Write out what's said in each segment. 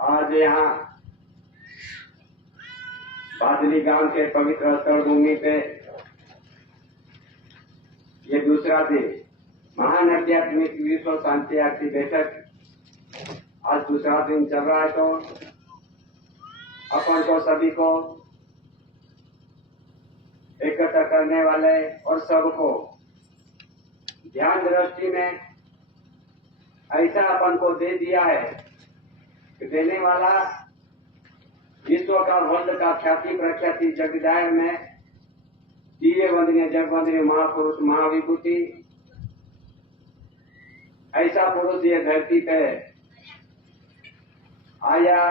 आज यहाँ बादली गांव के पवित्र स्थल भूमि पे ये दूसरा दिन महान आध्यात्मिक विश्व शांति आरती बैठक आज दूसरा दिन चल रहा है। तो अपन को सभी को एकत्र करने वाले और सबको ध्यान दृष्टि में ऐसा अपन को दे दिया है कि देने वाला विश्व का वर्ल्ड का ख्याति प्रख्याति जगदायर में दिव्य वंदनीय जगवंदनीय महापुरुष महाविभूति ऐसा पुरुष ये धरती पे आया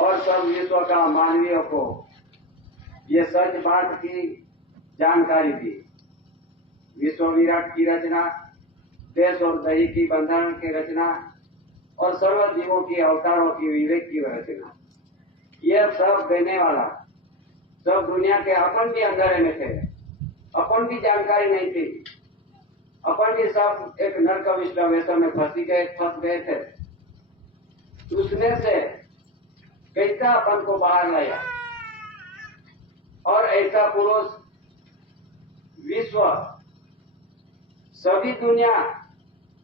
और सब विश्व का मानवीयों को ये सच बात की जानकारी दी। विश्व विराट की रचना, देश और दही की बंधन की रचना और सर्व जीवों की अवतारों की विवेक की रचना, ये सब देने वाला सब दुनिया के अपन भी अंधेरे में थे, अपन भी जानकारी नहीं थी, अपन भी सब एक नरक विश्व में फंस गए थे। उसमें से कैसा अपन को बाहर लाया और ऐसा पुरुष विश्व सभी दुनिया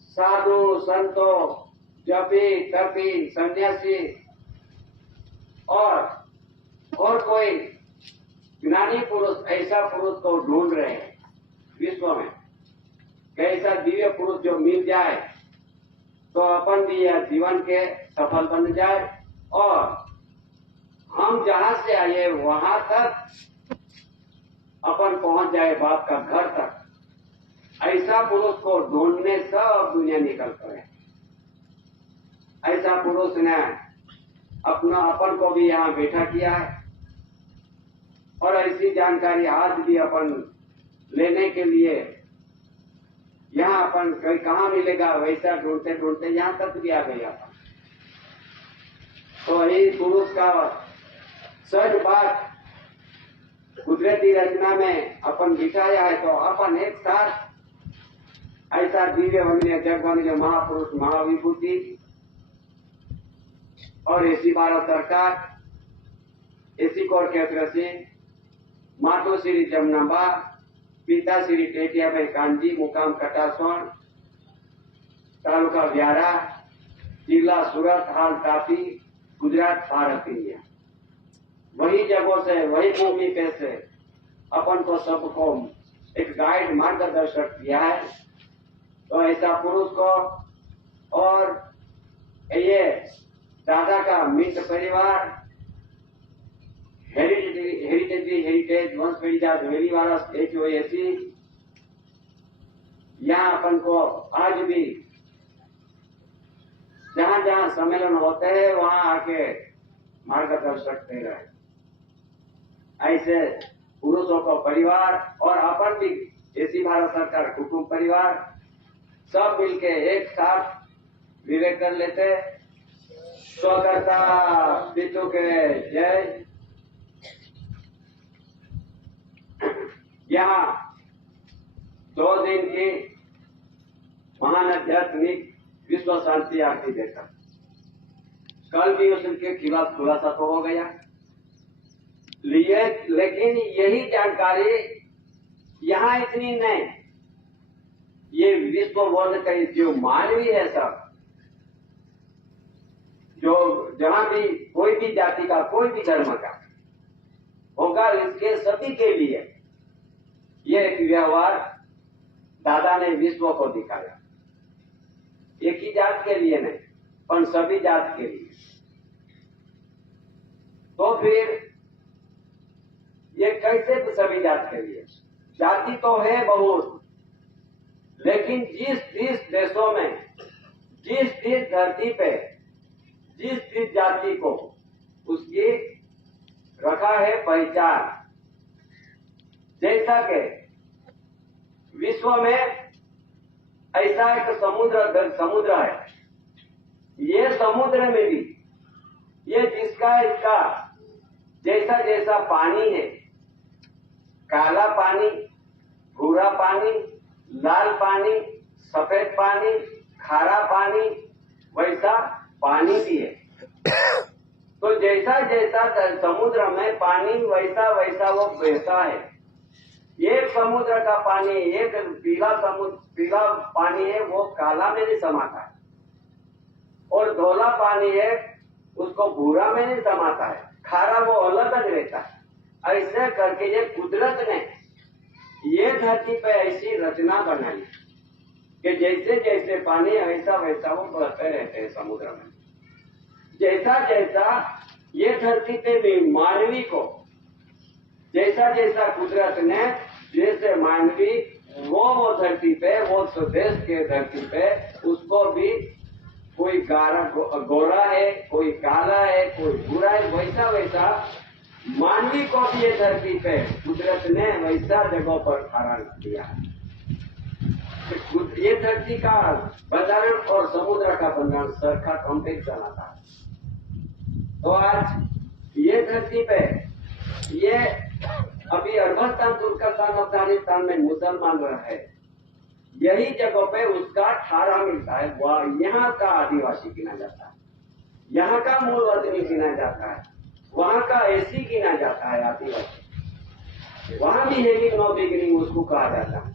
साधु संतों जपी तपी सन्यासी और कोई ज्ञानी पुरुष ऐसा पुरुष को ढूंढ रहे हैं विश्व में। कैसा दिव्य पुरुष जो मिल जाए तो अपन भी यह जीवन के सफल बन जाए और हम जहां से आए वहां तक अपन पहुंच जाए बाप का घर तक। ऐसा पुरुष को ढूंढने सब दुनिया निकल पड़े। ऐसा पुरुष ने अपना अपन को भी यहाँ बैठा किया है और ऐसी जानकारी आज भी अपन लेने के लिए यहाँ अपन कहाँ मिलेगा वैसा ढूंढते ढूंढते यहाँ तक भी आ गया। तो यही पुरुष का सच बात कुदरती रचना में अपन दिखाया है। तो अपन एक साथ ऐसा दिव्य वंदनीय जगवंदनीय महापुरुष महाविभूति और ऐसी भारत सरकार ऐसी कोर क्षेत्र से मातो श्री जमनाबा पिता श्री टेटिया भाई कांजी मुकाम कटासोन तालुका व्यारा जिला सूरत हाल तापी गुजरात भारत इंडिया वही जगहों से वही भूमि पे से अपन को सबको एक गाइड मार्गदर्शक दिया है। तो ऐसा पुरुष को और ये दादा का मित्र परिवार हेरिटेज वंश पीढ़ी जात वेली वाला HOAC यहाँ अपन को आज भी जहाँ जहाँ सम्मेलन होते हैं वहाँ आके मार्गदर्शक दे रहे। ऐसे पुरुषों को परिवार और अपन भी ऐसी भारत सरकार कुटुंब परिवार सब मिलके एक साथ विवेक कर लेते। स्वकर्ता पितु के जय। यहाँ 2 दिन की महान आध्यात्मिक विश्व शांति आरती देखा। कल भी उसके खिलाफ खुलासा तो हो गया लेकिन यही जानकारी यहाँ इतनी नहीं। ये विश्व वर्ल्ड का जो मानवी है सब जो जहां भी कोई भी जाति का कोई भी धर्म का होगा इसके सभी के लिए ये एक व्यवहार दादा ने विश्व को दिखाया। एक ही जात के लिए नहीं पर सभी जात के लिए। तो फिर ये कैसे सभी जात के लिए? जाति तो है बहुत लेकिन जिस देशों में जिस धरती पे जिस जाति को उसकी रखा है पहचान। जैसा कि विश्व में ऐसा एक समुद्र है। ये समुद्र में भी ये जिसका इसका जैसा जैसा पानी है, काला पानी, भूरा पानी, लाल पानी, सफेद पानी, खारा पानी, वैसा पानी भी है। तो जैसा जैसा समुद्र में पानी वैसा वैसा वो बहता है। एक समुद्र का पानी, एक पीला पानी है, वो काला में नहीं समाता है, और धोला पानी है उसको भूरा में नहीं समाता है, खारा वो अलग अलग रहता है। ऐसे करके ये कुदरत ने ये धरती पे ऐसी रचना बनाई कि जैसे जैसे पानी ऐसा वैसा वो बहते रहते हैं समुद्र में। जैसा जैसा ये धरती पे भी मानवी को जैसा जैसा कुदरत ने जैसे मानवी वो धरती पे, वो स्वदेश के धरती पे उसको भी कोई गोरा है, कोई काला है, कोई बुरा है, वैसा वैसा मानवी को भी ये धरती पे कुदरत ने वैसा जगहों पर ठहरा दिया। ये धरती का बंधारण और समुद्र का बंधारण सरखा कॉम्पेक्ट चला था। तो आज ये धरती पे ये अभी अरबस्तान, तुर्कस्तान, अफगानिस्तान में मुसलमान रहे, यही जगह पे उसका ठारा मिलता है, वह यहाँ का आदिवासी गिना जाता है, यहाँ का मूल वतनी गिना जाता है, वहाँ का ऐसी गिना जाता है आदिवासी, वहाँ भी हेविंग नो बिगिनिंग उसको कहा जाता है।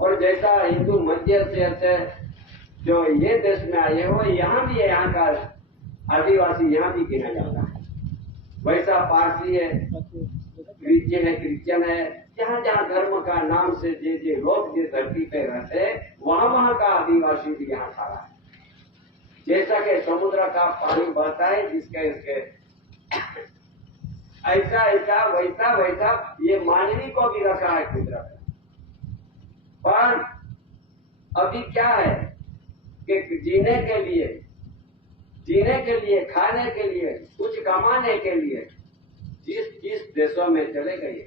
और जैसा हिंदू मध्य से जो ये देश में आए हो, यहाँ भी यहाँ का आदिवासी यहाँ भी गिना जाता है। वैसा पारसी है, क्रिश्चियन है, जहाँ जहाँ धर्म का नाम से जे लोग जिस धरती पे रहते हैं, वहाँ का आदिवासी भी यहाँ खड़ा है। जैसा कि समुद्र का पानी बहता है जिसके इसके ऐसा ऐसा वैसा वैसा ये मानवी को भी रखा है कुदरत। पर अभी क्या है कि जीने के लिए, खाने के लिए, कुछ कमाने के लिए जिस देशों में चले गए,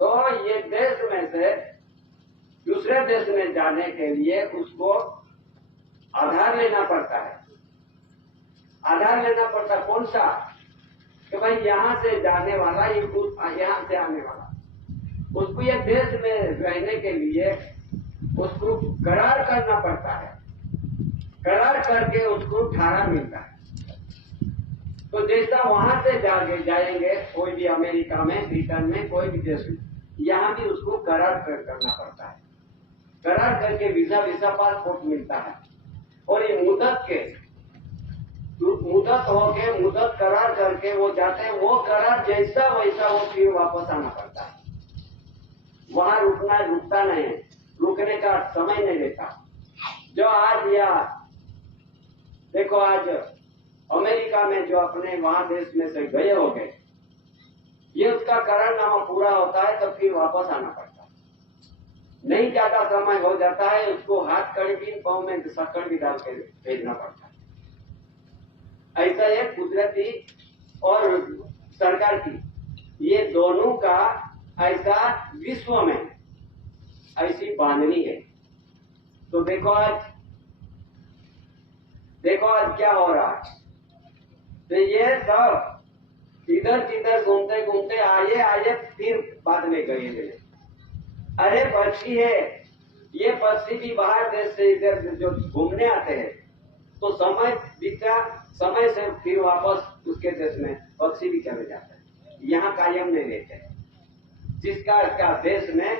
तो ये देश में से दूसरे देश में जाने के लिए उसको आधार लेना पड़ता है। आधार लेना पड़ता कौन सा? कि भाई यहाँ से जाने वाला, यहाँ से आने वाला, उसको ये देश में रहने के लिए उसको करार करना पड़ता है। करार करके उसको ठारा मिलता है। तो जैसा वहां से जाएंगे कोई भी अमेरिका में, ब्रिटेन में, कोई भी देश में, यहाँ भी उसको करार करना पड़ता है। करार करके वीजा पासपोर्ट मिलता है, और ये मुदत करार करके वो जाते हैं। वो करार जैसा वैसा वो फिर वापस आना पड़ता है। वहां रुकता नहीं है, रुकने का समय नहीं रहता। जो आज या देखो, आज अमेरिका में जो अपने वहां देश में से गए हो गए, ये उसका करारनामा पूरा होता है तो फिर वापस आना पड़ता है। नहीं ज्यादा समय हो जाता है, उसको हाथ कड़ी भी, पाँव में शक्कर भी डाल के भेजना पड़ता है। ऐसा है कुदरती और सरकार की, ये दोनों का ऐसा विश्व में ऐसी बांधनी है। तो देखो आज क्या हो रहा है। तो ये सब इधर घूमते घूमते आए फिर बाद में गए। अरे पक्षी है, ये पक्षी भी बाहर देश से इधर जो घूमने आते हैं, तो समय से फिर वापस उसके देश में पक्षी भी चले जाते हैं, यहाँ कायम नहीं रहते। जिसका देश में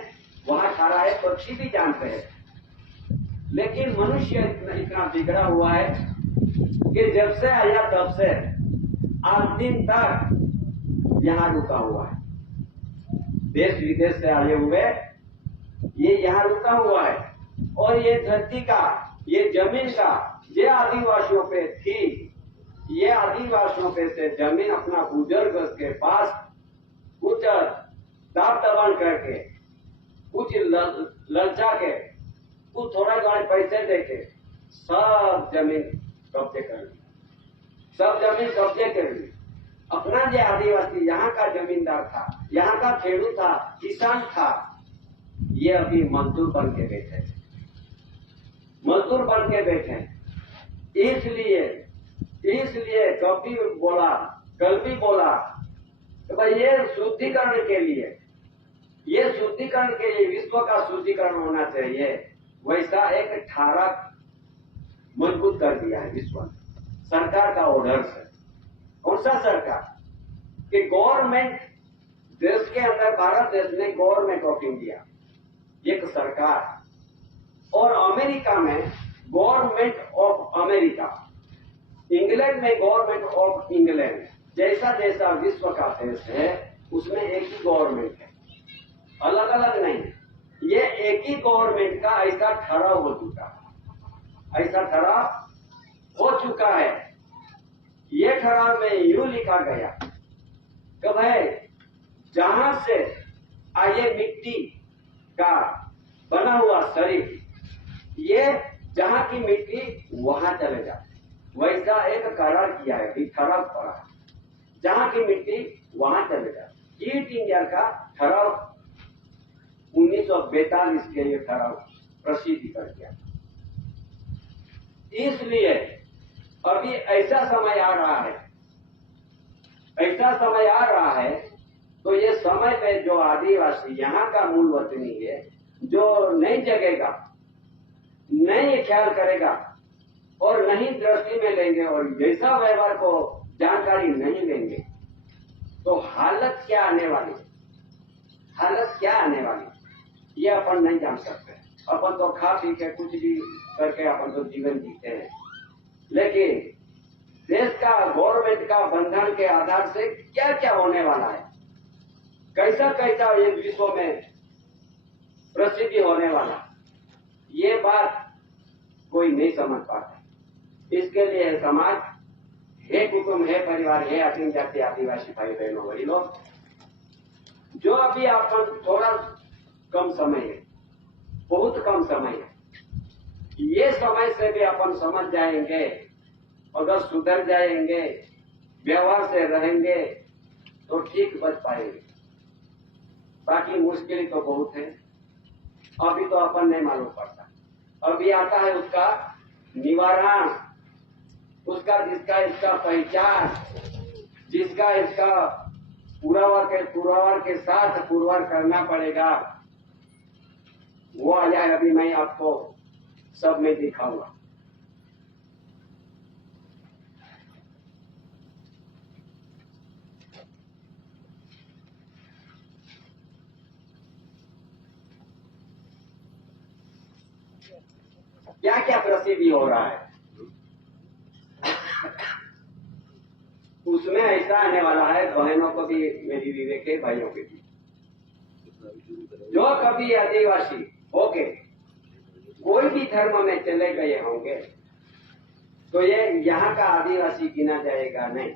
वहां खड़ा है, पक्षी भी जानते हैं। लेकिन मनुष्य इतना बिगड़ा हुआ है कि जब से आया तब से आज दिन तक यहाँ रुका हुआ है। देश विदेश से आए हुए ये यहाँ रुका हुआ है, और ये धरती का, ये जमीन का, ये आदिवासियों पे थी। ये आदिवासियों पे से जमीन अपना बुजुर्ग के पास कुछ दाब दबान करके, कुछ ललचा के, कुछ थोड़ा घाट पैसे देके सब जमीन कब्जे कर ली, सब जमीन कब्जे कर ली। अपना जो आदिवासी यहाँ का जमींदार था, यहाँ का खेडूत था, किसान था, ये अभी मजदूर बन के बैठे, मजदूर बन के बैठे। इसलिए कभी बोला, कल भी बोला तो भाई ये शुद्धिकरण के लिए, विश्व का शुद्धिकरण होना चाहिए। वैसा एक ठारा मजबूत कर दिया है विश्व में सरकार का ऑर्डर से। कौन सा सरकार? कि गवर्नमेंट देश के अंदर, भारत देश में गवर्नमेंट ऑफ इंडिया एक सरकार, और अमेरिका में गवर्नमेंट ऑफ अमेरिका, इंग्लैंड में गवर्नमेंट ऑफ इंग्लैंड। जैसा जैसा विश्व का देश है उसमें एक ही गवर्नमेंट है, अलग अलग नहीं। ये एक ही गवर्नमेंट का ऐसा ठहराव हो चुका है, ऐसा ठहराव हो चुका है। ये ठहराव में यूं लिखा गया कि भाई जहां से आए मिट्टी का बना हुआ शरीर, ये जहां की मिट्टी वहां चले जाए, वैसा एक करार किया है, ठहराव पड़ा है, जहां की मिट्टी वहां चले जाए। क्विट इंडिया का ठहराव 1942 के लिए ठहराव प्रसिद्ध कर दिया। इसलिए अभी ऐसा समय आ रहा है, ऐसा समय आ रहा है, तो ये समय पे जो आदिवासी यहाँ का मूल वतनी है, जो नहीं जगेगा, नहीं ख्याल करेगा और नहीं दृष्टि में लेंगे और जैसा व्यवहार को जानकारी नहीं लेंगे, तो हालत क्या आने वाली, हालत क्या आने वाली ये अपन नहीं जान सकते। अपन तो खा पी के कुछ भी करके अपन तो जीवन जीते हैं, लेकिन देश का, गवर्नमेंट का बंधन के आधार से क्या क्या होने वाला है, कैसा कैसा ये विश्व में प्रसिद्धि होने वाला, ये बात कोई नहीं समझ पाता। इसके लिए समाज, हे कुटुंब, हे परिवार, हे असीम जाति आदिवासी भाई बहनों वही लोग, जो अभी अपन थोड़ा कम समय है, बहुत कम समय है, ये समय से भी अपन समझ जाएंगे, अगर सुधर जाएंगे, व्यवहार से रहेंगे तो ठीक बच पाएंगे। बाकी मुश्किल तो बहुत है, अभी तो अपन नहीं मालूम पड़ता। अभी आता है उसका निवारण, उसका जिसका इसका पहचान, जिसका इसका पुरावर के साथ पुरवार करना पड़ेगा, वो आ जाए। अभी मैं आपको सब में दिखाऊंगा। क्या क्या प्रसिद्धि हो रहा है, उसमें ऐसा आने वाला है। बहनों को भी मेरी विवेक है, भाइयों के भी, जो कभी आदिवासी होके कोई भी धर्म में चले गए होंगे तो ये यहाँ का आदिवासी गिना जाएगा नहीं।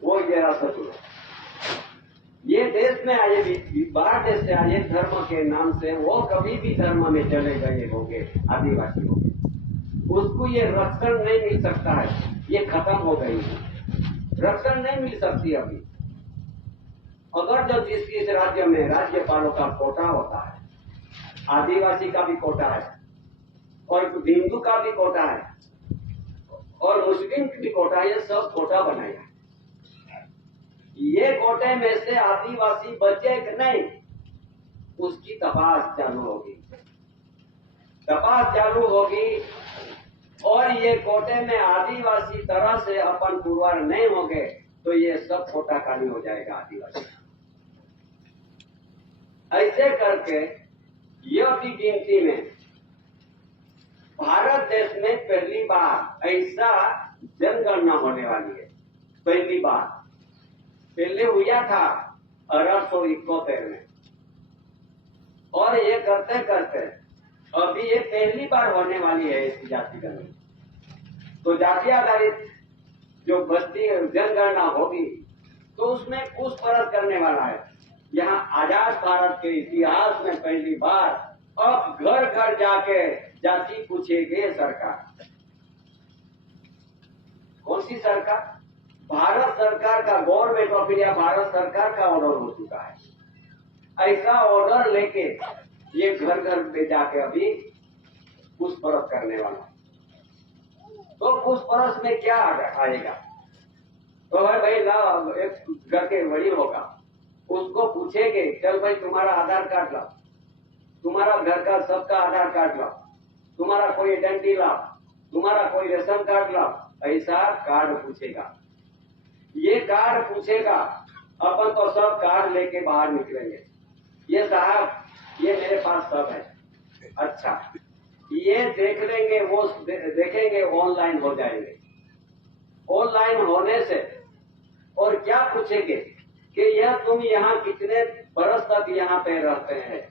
वो जरा सोचो, ये देश में आए, बाहर देश से आए धर्म के नाम से वो कभी भी धर्म में चले गए होंगे, आदिवासी होंगे, उसको ये रक्षण नहीं मिल सकता है, ये खत्म हो गई है, रक्षण नहीं मिल सकती अभी। अगर जब जिस राज्य में राज्यपालों का कोटा होता है, आदिवासी का भी कोटा है और हिंदू का भी कोटा है और मुस्लिम की भी कोटा है, ये सब कोटा बनाया। ये कोटे में से आदिवासी बचे कि नहीं, उसकी तपास चालू होगी, तपास चालू होगी। और ये कोटे में आदिवासी तरह से अपन पुरवार नहीं होंगे तो ये सब कोटा खाली हो जाएगा आदिवासी। ऐसे करके ये अभी गिनती में भारत देश में पहली बार ऐसा जनगणना होने वाली है, पहली बार। पहले हुआ था 1871 में, और ये करते करते अभी ये पहली बार होने वाली है इस जाति गणना। तो जाति आधारित जो बस्ती जनगणना होगी तो उसमें कुछ फर्क करने वाला है। यहाँ आजाद भारत के इतिहास में पहली बार अब घर घर जाके जाति पूछेगी सरकार। कौन सी सरकार? भारत सरकार का, गवर्नमेंट ऑफ इंडिया भारत सरकार का ऑर्डर हो चुका है। ऐसा ऑर्डर लेके ये घर घर पे जाके अभी कुछ परस करने वाला। तो कुछ परस में क्या आएगा? तो भाई लाओ, एक घर के वडील होगा, उसको पूछेंगे, चल भाई तुम्हारा आधार कार्ड लाओ, तुम्हारा घर का सबका आधार कार्ड लाओ, तुम्हारा कोई आइडेंटिटी लाओ, तुम्हारा कोई रेशन कार्ड लाओ, ऐसा कार्ड पूछेगा। ये कार्ड पूछेगा, अपन तो सब कार्ड लेके बाहर निकलेंगे। ये साहब ये मेरे पास सब है। अच्छा, ये देख लेंगे, वो देखेंगे ऑनलाइन हो जाएंगे। ऑनलाइन होने से और क्या पूछेंगे कि यह तुम यहाँ कितने बरस तक यहाँ पे रहते हैं।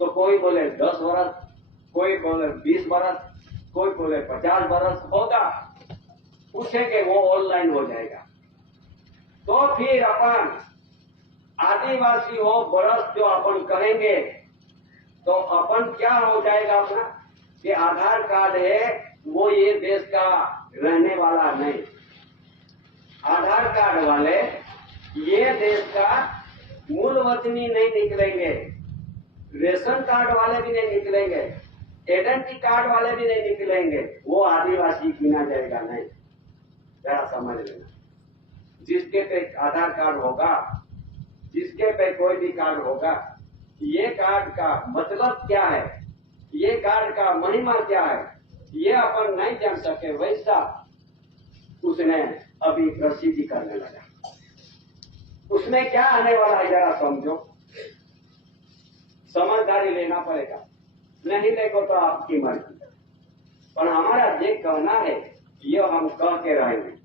तो कोई बोले 10 बरस, कोई बोले 20 बरस, कोई बोले 50 बरस होगा। पूछेंगे, वो ऑनलाइन हो जाएगा। तो फिर अपन आदिवासी हो बरस जो अपन कहेंगे, तो अपन क्या हो जाएगा अपना कि आधार कार्ड है वो ये देश का रहने वाला नहीं। आधार कार्ड वाले ये देश का मूल वतनी नहीं निकलेंगे, रेशन कार्ड वाले भी नहीं निकलेंगे, आइडेंटिटी कार्ड वाले भी नहीं निकलेंगे, वो आदिवासी गिना जाएगा नहीं। जरा समझ लेना, जिसके पे आधार कार्ड होगा, जिसके पे कोई भी कार्ड होगा, ये कार्ड का मतलब क्या है, ये कार्ड का महिमा क्या है, ये अपन नहीं जान सके, वैसा उसने अभी प्रसिद्धि करने लगा। उसमें क्या आने वाला है जरा समझो, समझदारी लेना पड़ेगा, नहीं देखो तो आपकी मर्जी। पर हमारा ये कहना है, ये हम कह के रहेंगे।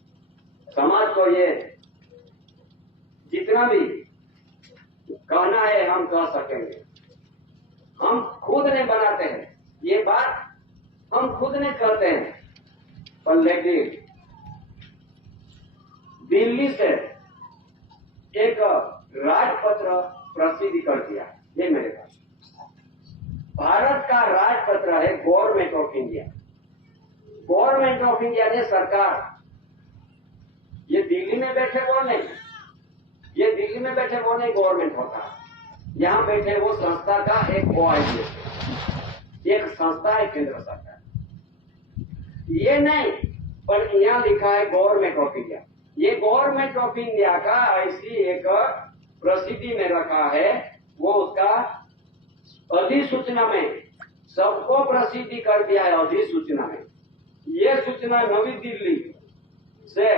समाज को ये जितना भी कहना है हम कह सकेंगे। हम खुद ने बनाते हैं, ये बात हम खुद ने करते हैं। पर लेकिन दिल्ली से एक राजपत्र प्रसिद्धि कर दिया, ये मेरे पास भारत का राजपत्र है, government of India. Government of India ने सरकार, ये दिल्ली में बैठे वो नहीं, ये दिल्ली में बैठे वो नहीं गवर्नमेंट होता है। यहाँ बैठे वो संस्था का एक एक संस्था है, केंद्र सरकार। ये नहीं, पर यहाँ लिखा है गवर्नमेंट ऑफ इंडिया। ये गवर्नमेंट ऑफ इंडिया का ऐसी एक प्रसिद्धि में रखा है, वो उसका अधिसूचना में सबको प्रसिद्धि कर दिया है। अधिसूचना में ये सूचना नई दिल्ली से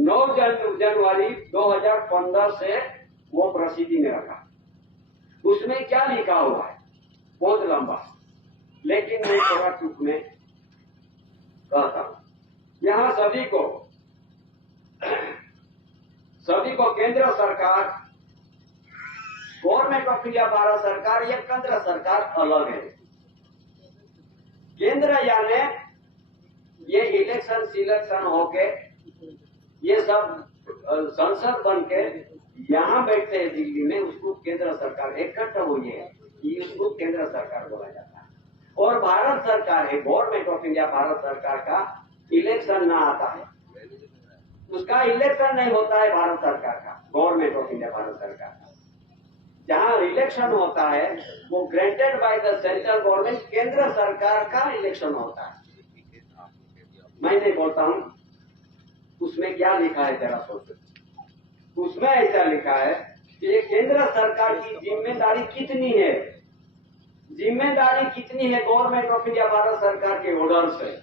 9 जनवरी 2015 से वो प्रसिद्धि में रखा। उसमें क्या लिखा हुआ है बहुत लंबा, लेकिन मैं थोड़ा टूक में कहता हूं। यहाँ सभी को केंद्र सरकार, गवर्नमेंट ऑफ इंडिया भारत सरकार, या केंद्र सरकार अलग है। केंद्र यानी ये इलेक्शन सिलेक्शन होके ये सब संसद बन के यहाँ बैठते हैं दिल्ली में, उसको केंद्र सरकार इकट्ठा हुई है, ये उसको केंद्र सरकार बोला जाता है। और भारत सरकार है, गवर्नमेंट ऑफ इंडिया भारत सरकार का इलेक्शन ना आता है, उसका इलेक्शन नहीं होता है भारत सरकार का, गवर्नमेंट ऑफ इंडिया भारत सरकार का। जहां इलेक्शन होता है वो granted by the central government, केंद्र सरकार का इलेक्शन होता है। मैं नहीं बोलता हूं उसमें क्या लिखा है, जरा सोचो। उसमें ऐसा लिखा है कि ये केंद्र सरकार की जिम्मेदारी कितनी है, जिम्मेदारी कितनी है गवर्नमेंट ऑफ इंडिया भारत सरकार के ऑर्डर से।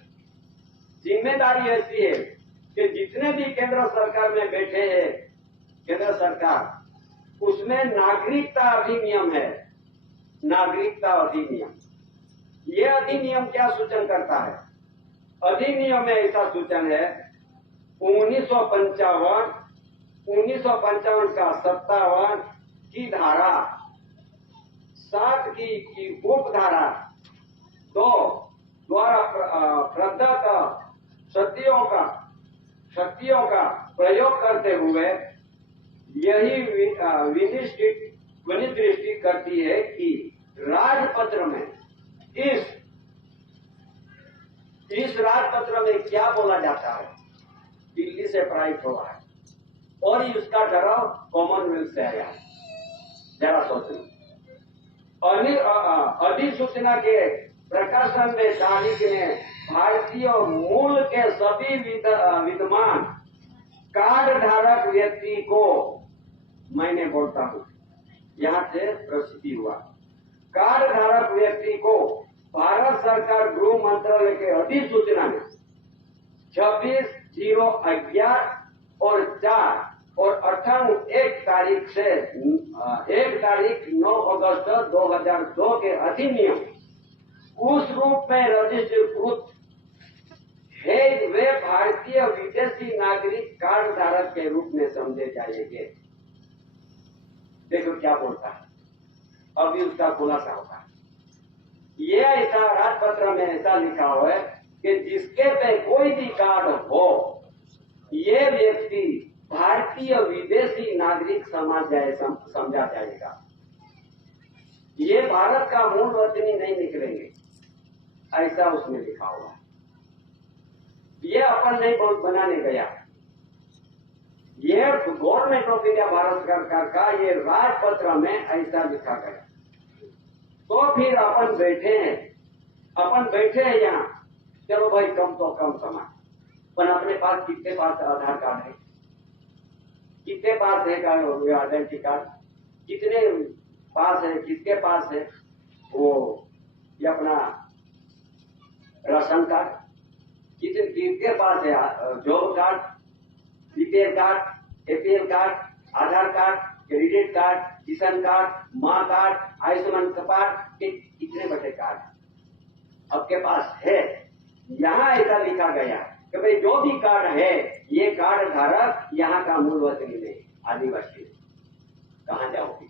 जिम्मेदारी ऐसी है कि जितने भी केंद्र सरकार में बैठे हैं केंद्र सरकार, उसमें नागरिकता अधिनियम है, नागरिकता अधिनियम। ये अधिनियम क्या सूचन करता है, अधिनियम में ऐसा सूचन है 1955 का 57 की धारा 7 की उप धारा 2 द्वारा प्रदत्त शक्तियों का प्रयोग करते हुए यही विनिर्दिष्ट करती है कि राजपत्र में इस राजपत्र में क्या बोला जाता है, दिल्ली से प्राप्त हुआ है और इसका ठहराव कॉमनवेल्थ से आया है। जरा सोचो, अधिसूचना के प्रकाशन में तारीख ने भारतीय मूल के सभी विद्यमान कार्ड धारक व्यक्ति को, मैंने बोलता हूं यहां से प्रसिद्धि हुआ, कार्ड धारक व्यक्ति को भारत सरकार गृह मंत्रालय के अधिसूचना में 26/0/11 और 4 और 1 तारीख 9 अगस्त 2002 के अधिनियम उस रूप में रजिस्ट्रीकृत है वे भारतीय विदेशी नागरिक कार्ड धारक के रूप में समझे जाएंगे। देखो क्या बोलता है, अभी उसका खुलासा होता है। ये ऐसा राजपत्र में ऐसा लिखा हुआ है कि जिसके पे कोई भी कार्ड हो, ये व्यक्ति भारतीय विदेशी नागरिक समझा जाएगा। ये भारत का मूल वतनी नहीं निकलेंगे, ऐसा उसमें लिखा हुआ है। ये अपन नहीं बहुत बनाने गया, ये गवर्नमेंट ऑफ इंडिया भारत सरकार का ये राजपत्र में ऐसा लिखा गया। तो फिर अपन बैठे हैं यहाँ, चलो भाई कम तो कम समय, पर अपने पास कितने पास आधार कार्ड है, कितने पास है आइडेंटिटी कार्ड, कितने पास है, किसके पास है वो ये अपना राशन कार्ड, किसके पास है job card, BPL card, APL card, Aadhaar card, credit card, किसान कार्ड, माँ कार्ड, आयुष्मान कार्ड, कितने बड़े कार्ड आपके पास है। यहाँ ऐसा लिखा गया कि भाई जो भी कार्ड है, ये कार्ड धारक यहाँ का मूल वतनी नहीं, आदिवासी। कहाँ जाओगे,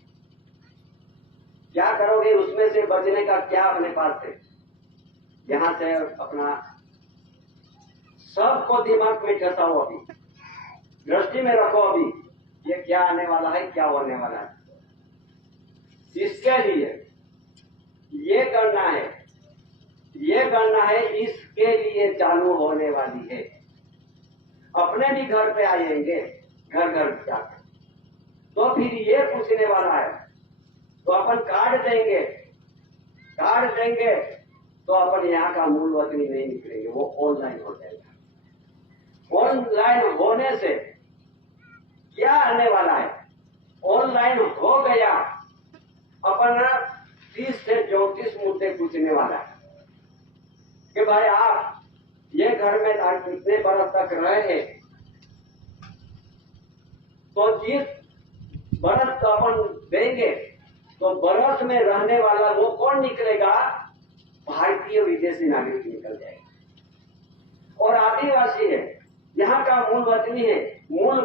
क्या करोगे, उसमें से बचने का क्या अपने पास है। यहाँ से अपना सबको दिमाग में ठसाओ, अभी दृष्टि में रखो, अभी ये क्या आने वाला है, क्या होने वाला है। इसके लिए ये करना है, इसके लिए चालू होने वाली है। अपने भी घर पे आएंगे, घर घर जाकर, तो फिर ये पूछने वाला है, तो अपन कार्ड देंगे तो अपन यहाँ का मूल वतनी नहीं निकलेंगे, वो ऑनलाइन हो जाएगा। ऑनलाइन होने से क्या आने वाला है, ऑनलाइन हो गया, अपन 30 से 34 मुद्दे पूछने वाला है कि भाई आप ये घर में कितने बरस तक रहे, तो जिस बरस का अपन देंगे तो बरस में रहने वाला वो कौन निकलेगा, भारतीय विदेशी नागरिक निकल जाएगा। और आदिवासी है, यहाँ का मूल वतनी है, मूल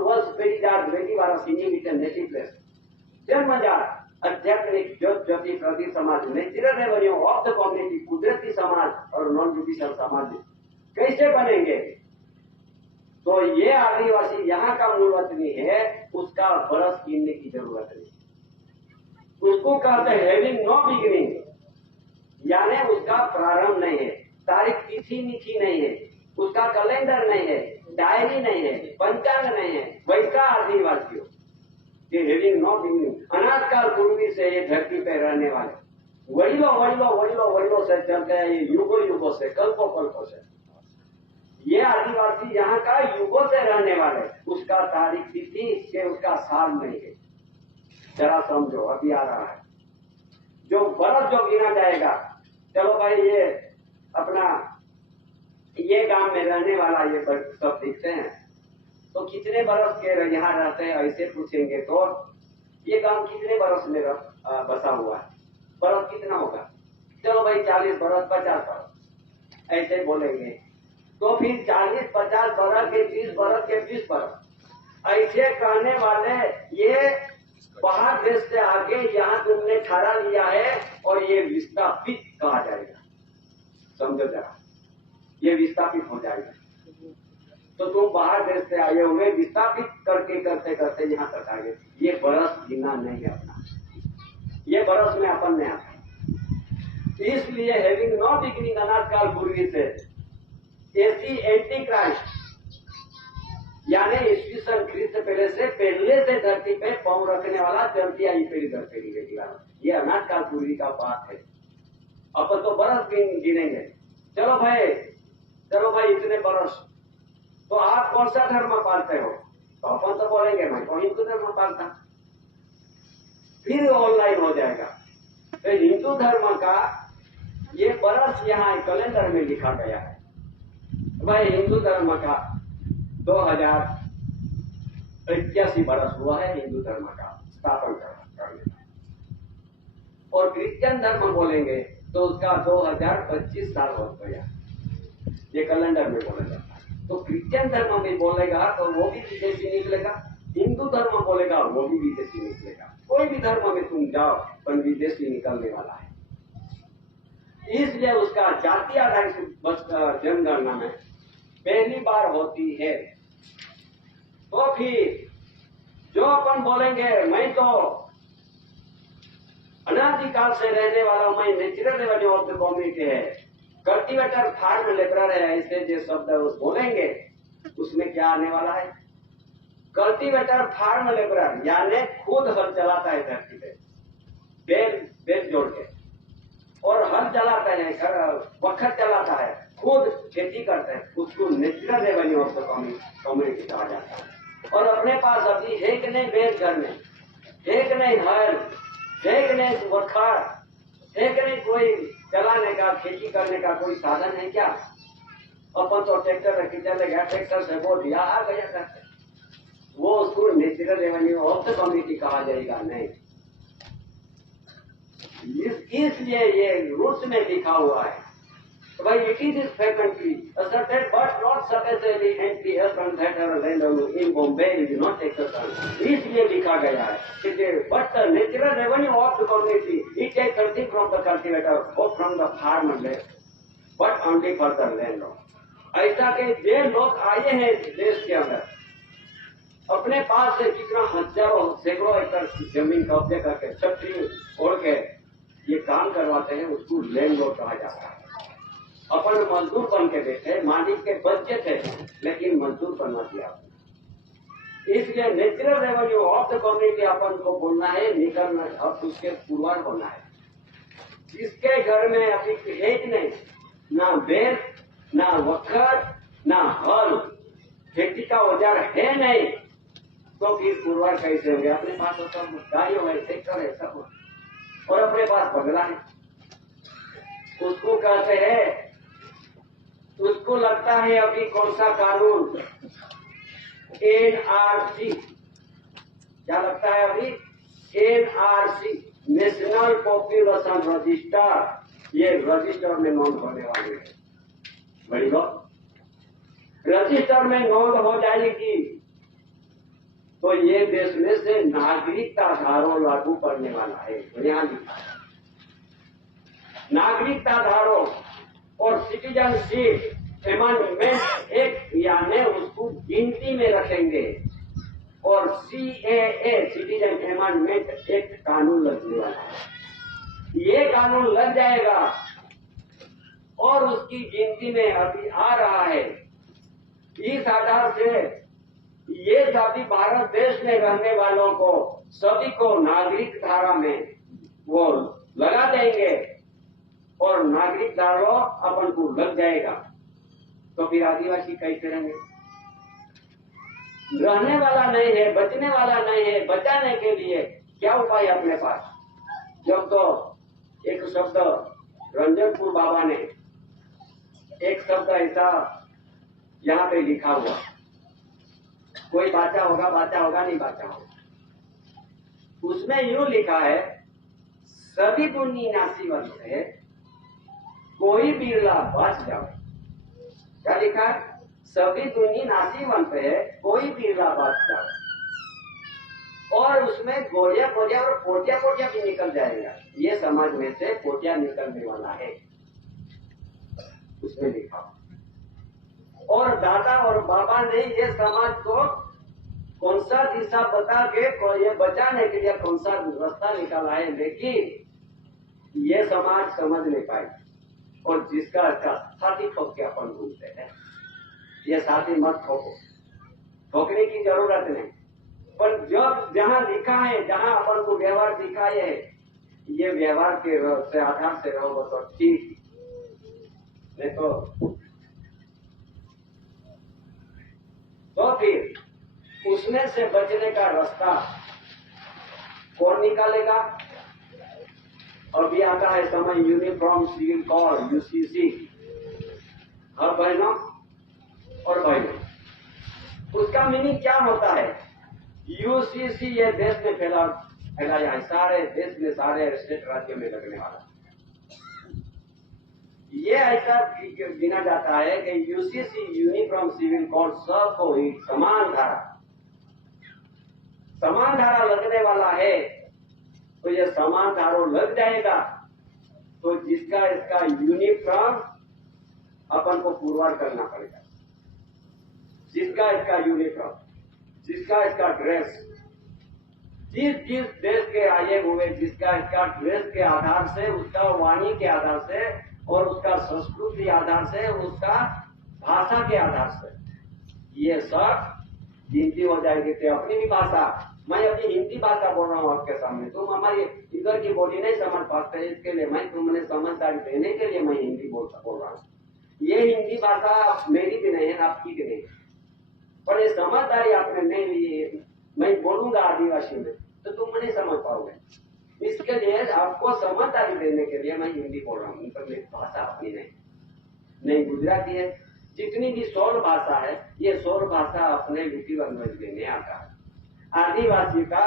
वर्ष बेटी वाला सीनियर नेटिव प्लेस जन्मजात आध्यात्मिक ज्योति प्रति समाज natural revenue of the community, कुदरती समाज और नॉन जुडिशियल समाज कैसे बनेंगे। तो ये आदिवासी यहाँ का मूल वतनी है, उसका बरस गिनने की जरूरत नहीं। उसको कहते हैं हैविंग नो बिगिनिंग, यानी उसका प्रारंभ नहीं है, तारीख तिथि निथि नहीं है, उसका कैलेंडर नहीं है, डायरी नहीं है, पंचांग नहीं है, वैसा आदिवासियों ये हैविंग नो बिगिनिंग, अनाथ काल पूर्वी से ये धरती पे रहने वाले वड़िलों से चलते हैं, ये युगों से, कल्पों से, ये आदिवासी यहाँ का युगों से रहने वाले, उसका तारीख तिथि के उसका साल नहीं है। जरा समझो, अभी आ रहा है जो बरस जो गिना जाएगा। चलो भाई ये अपना ये गांव में रहने वाला ये सब दिखते हैं, तो कितने बरस के यहाँ रहते हैं, ऐसे पूछेंगे तो ये गांव कितने बरस में बसा हुआ है, बरस कितना होगा, चलो भाई 40 बरस 50 बरस ऐसे बोलेंगे। तो फिर 40 50 बरस के 30 बरस के 20 बरस ऐसे कहने वाले ये बाहर देश से आगे यहाँ तुमने ठहरा लिया है, और ये विस्थापित कहा जाएगा। समझो जरा, ये विस्थापित हो जाएगा। तो तुम बाहर देश से आए हुए विस्थापित करते करते यहाँ तक आ गए। ये बरस गिना नहीं है अपना, ये बरस में अपन ने आता। इसलिए हैविंग नो बिगिनिंग अनाथ काल पूर्वी से ऐसी एंटी क्राइस्ट, यानी ईस्वी सन ख्रीस्त से पहले से धरती पे पांव रखने वाला चलती आई पीढ़ी दर पीढ़ी बेटी वाला, ये अनाथ काल पूर्वी का बात है। अपन तो बरस गिनेंगे, चलो भाई इतने बरस। तो आप कौन सा धर्म पालते हो, तो अपन तो बोलेंगे मैं तो हिंदू धर्म पालता। फिर ऑनलाइन हो जाएगा। तो हिंदू धर्म का ये बरस यहाँ कैलेंडर में लिखा गया है, वह हिंदू धर्म का 2081 बरस हुआ है हिंदू धर्म का स्थापन करने का, और क्रिश्चियन धर्म बोलेंगे तो उसका 2025 साल हो गया, ये कैलेंडर में बोला जाता है। तो क्रिश्चियन धर्म में बोलेगा तो वो भी विदेशी निकलेगा, हिंदू धर्म बोलेगा वो भी विदेशी निकलेगा। कोई भी धर्म में तुम जाओ पर विदेशी निकलने वाला है। इसलिए उसका जाति आधारित जनगणना में पहली बार होती है। तो फिर जो अपन बोलेंगे मैं तो अनादिकाल से रहने वाला, मैं natural revenue of the community है, कल्टीवेटर फार्म लेबरर है, ऐसे जो शब्द बोलेंगे उसमें क्या आने वाला है? कल्टीवेटर फार्म लेबरर यानी खुद हल चलाता है धरती पे, बेल जोड़ के, और हल चलाता है, वक्त चलाता है, खुद खेती करता है, उसको natural revenue of the community कहा जाता है। और अपने पास अभी है कि नहीं बेल घर में, है कि नहीं हल, है कि नहीं वखार, है कि नहीं कोई चलाने का, खेती करने का कोई साधन है क्या? अपन तो ट्रैक्टर रखी चले गया, ट्रैक्टर से वो दिया आ गया करते, वो उसको natural revenue of the community कहा जाएगा नहीं। इसलिए ये रूल्स में लिखा हुआ है भाई it is frequently asserted but not sufficiently entry upon that land in Bombay is not exercised। इसलिए लिखा गया है कि but the natural revenue of the community it takes something from the cultivator or from the farmer but only for the landlord। ऐसा के जे लोग आए हैं देश के अंदर अपने पास से कितना हजारों सैकड़ों एकड़ जमीन कब्जे करके छतरी ओढ़ के ये काम करवाते हैं, उसको लैंडलॉर्ड कहा जाता है। अपन मजदूर बन के बैठे, मालिक के बच्चे थे लेकिन मजदूर बनवा दिया। इसलिए natural revenue of the community अपन को बोलना है, निकलना, अब उसके पुरवार होना है। जिसके घर में अभी है नहीं, ना बैल, ना वखर, ना हल, खेती का औजार है नहीं, तो फिर पुरवार कैसे होंगे? अपने पास तो सब गाड़ियों है, ट्रैक्टर है, सब, और अपने पास बगला है। उसको कहते हैं, उसको लगता है अभी कौन सा कानून, एनआरसी, क्या लगता है अभी? एनआरसी, नेशनल पॉपुलेशन रजिस्टर, ये रजिस्टर में नोंद होने वाली है। बड़ी बात, रजिस्टर में नोंद हो जाएगी तो ये देश में से नागरिकता धारा लागू करने वाला है। यहाँ लिखा है नागरिकता धारा और सिटीजनशिप अमेंडमेंट एक्ट, यानी उसको गिनती में रखेंगे, और CAA सिटीजन अमेंडमेंट एक्ट कानून लगने वाला है। ये कानून लग जाएगा और उसकी गिनती में अभी आ रहा है। इस आधार से ये सभी भारत देश में रहने वालों को सभी को नागरिक धारा में वो लगा देंगे और नागरिक धारा अपन को लग जाएगा। तो फिर आदिवासी कैसे रहेंगे? रहने वाला नहीं है, बचने वाला नहीं है। बचाने के लिए क्या उपाय अपने पास? जब तो एक शब्द रंजनपुर बाबा ने एक शब्द ऐसा यहाँ पे लिखा हुआ, कोई बाचा होगा नहीं बाचा होगा, उसमें यूं लिखा है, सभी पुण्य नासी वंश है, कोई बिरला बच जाओ। क्या लिखा है? सभी पुण्य नासी वंश है, कोई बिरला बच जाओ। और उसमें गोरिया गोरिया और पोटिया पोटिया भी निकल जाएगा। ये समाज में से पोटिया निकलने वाला है, उसमें लिखा। और दादा और बाबा ने ये समाज को कौन सा दिशा बता के ये बचाने के लिए कौन सा रास्ता निकाला है, लेकिन ये समाज समझ नहीं पाए। और जिसका साथी ठोक के अपन भूलते हैं, ये साथी मत ठोको, ठोकने की जरूरत नहीं। पर जब जहाँ लिखा है, जहाँ अपन को व्यवहार दिखाए है, ये व्यवहार के से आधार से रहो तो ठीक, नहीं तो फिर उसमें से बचने का रास्ता कौन निकालेगा? अभी आता है समय यूनिफॉर्म सिविल कोड UCC। हाँ बहनों, और बहनों, उसका मीनिंग क्या होता है? यूसीसी ये देश में फैलाया है, सारे देश में, सारे स्टेट राज्यों में लगने वाला। ये ऐसा गिना जाता है कि यूसीसी यूनिफॉर्म सिविल कोड सबको ही समान धारा लगने वाला है। तो ये समान धारा लग जाएगा तो जिसका इसका यूनिफॉर्म अपन को पुरवार करना पड़ेगा, जिसका इसका यूनिफॉर्म, जिसका इसका ड्रेस, जिस देश के आए हुए जिसका इसका ड्रेस के आधार से, उसका वाणी के आधार से और उसका संस्कृति आधार से, उसका भाषा के आधार से, ये सब हिंदी हो जाएगी। तो अपनी भी भाषा, मैं अपनी हिंदी भाषा बोल रहा हूँ आपके सामने, तुम हमारी इधर की बोली नहीं समझ पाते, इसके लिए मैं तुमने समझदारी देने के लिए मैं हिंदी बोल रहा हूँ। ये हिंदी भाषा मेरी भी नहीं है, आपकी भी नहीं, पर ये समझदारी आपने नहीं ली। मैं बोलूंगा आदिवासी में तो तुम नहीं समझ पाओगे, इसके लिए आपको समझदारी देने के लिए मैं हिंदी बोल रहा हूँ। पर मेरी भाषा अपनी नहीं गुजराती है। जितनी भी 16 भाषा है, ये 16 भाषा अपने लिपि लैंग्वेज में नहीं आता है। आदिवासी का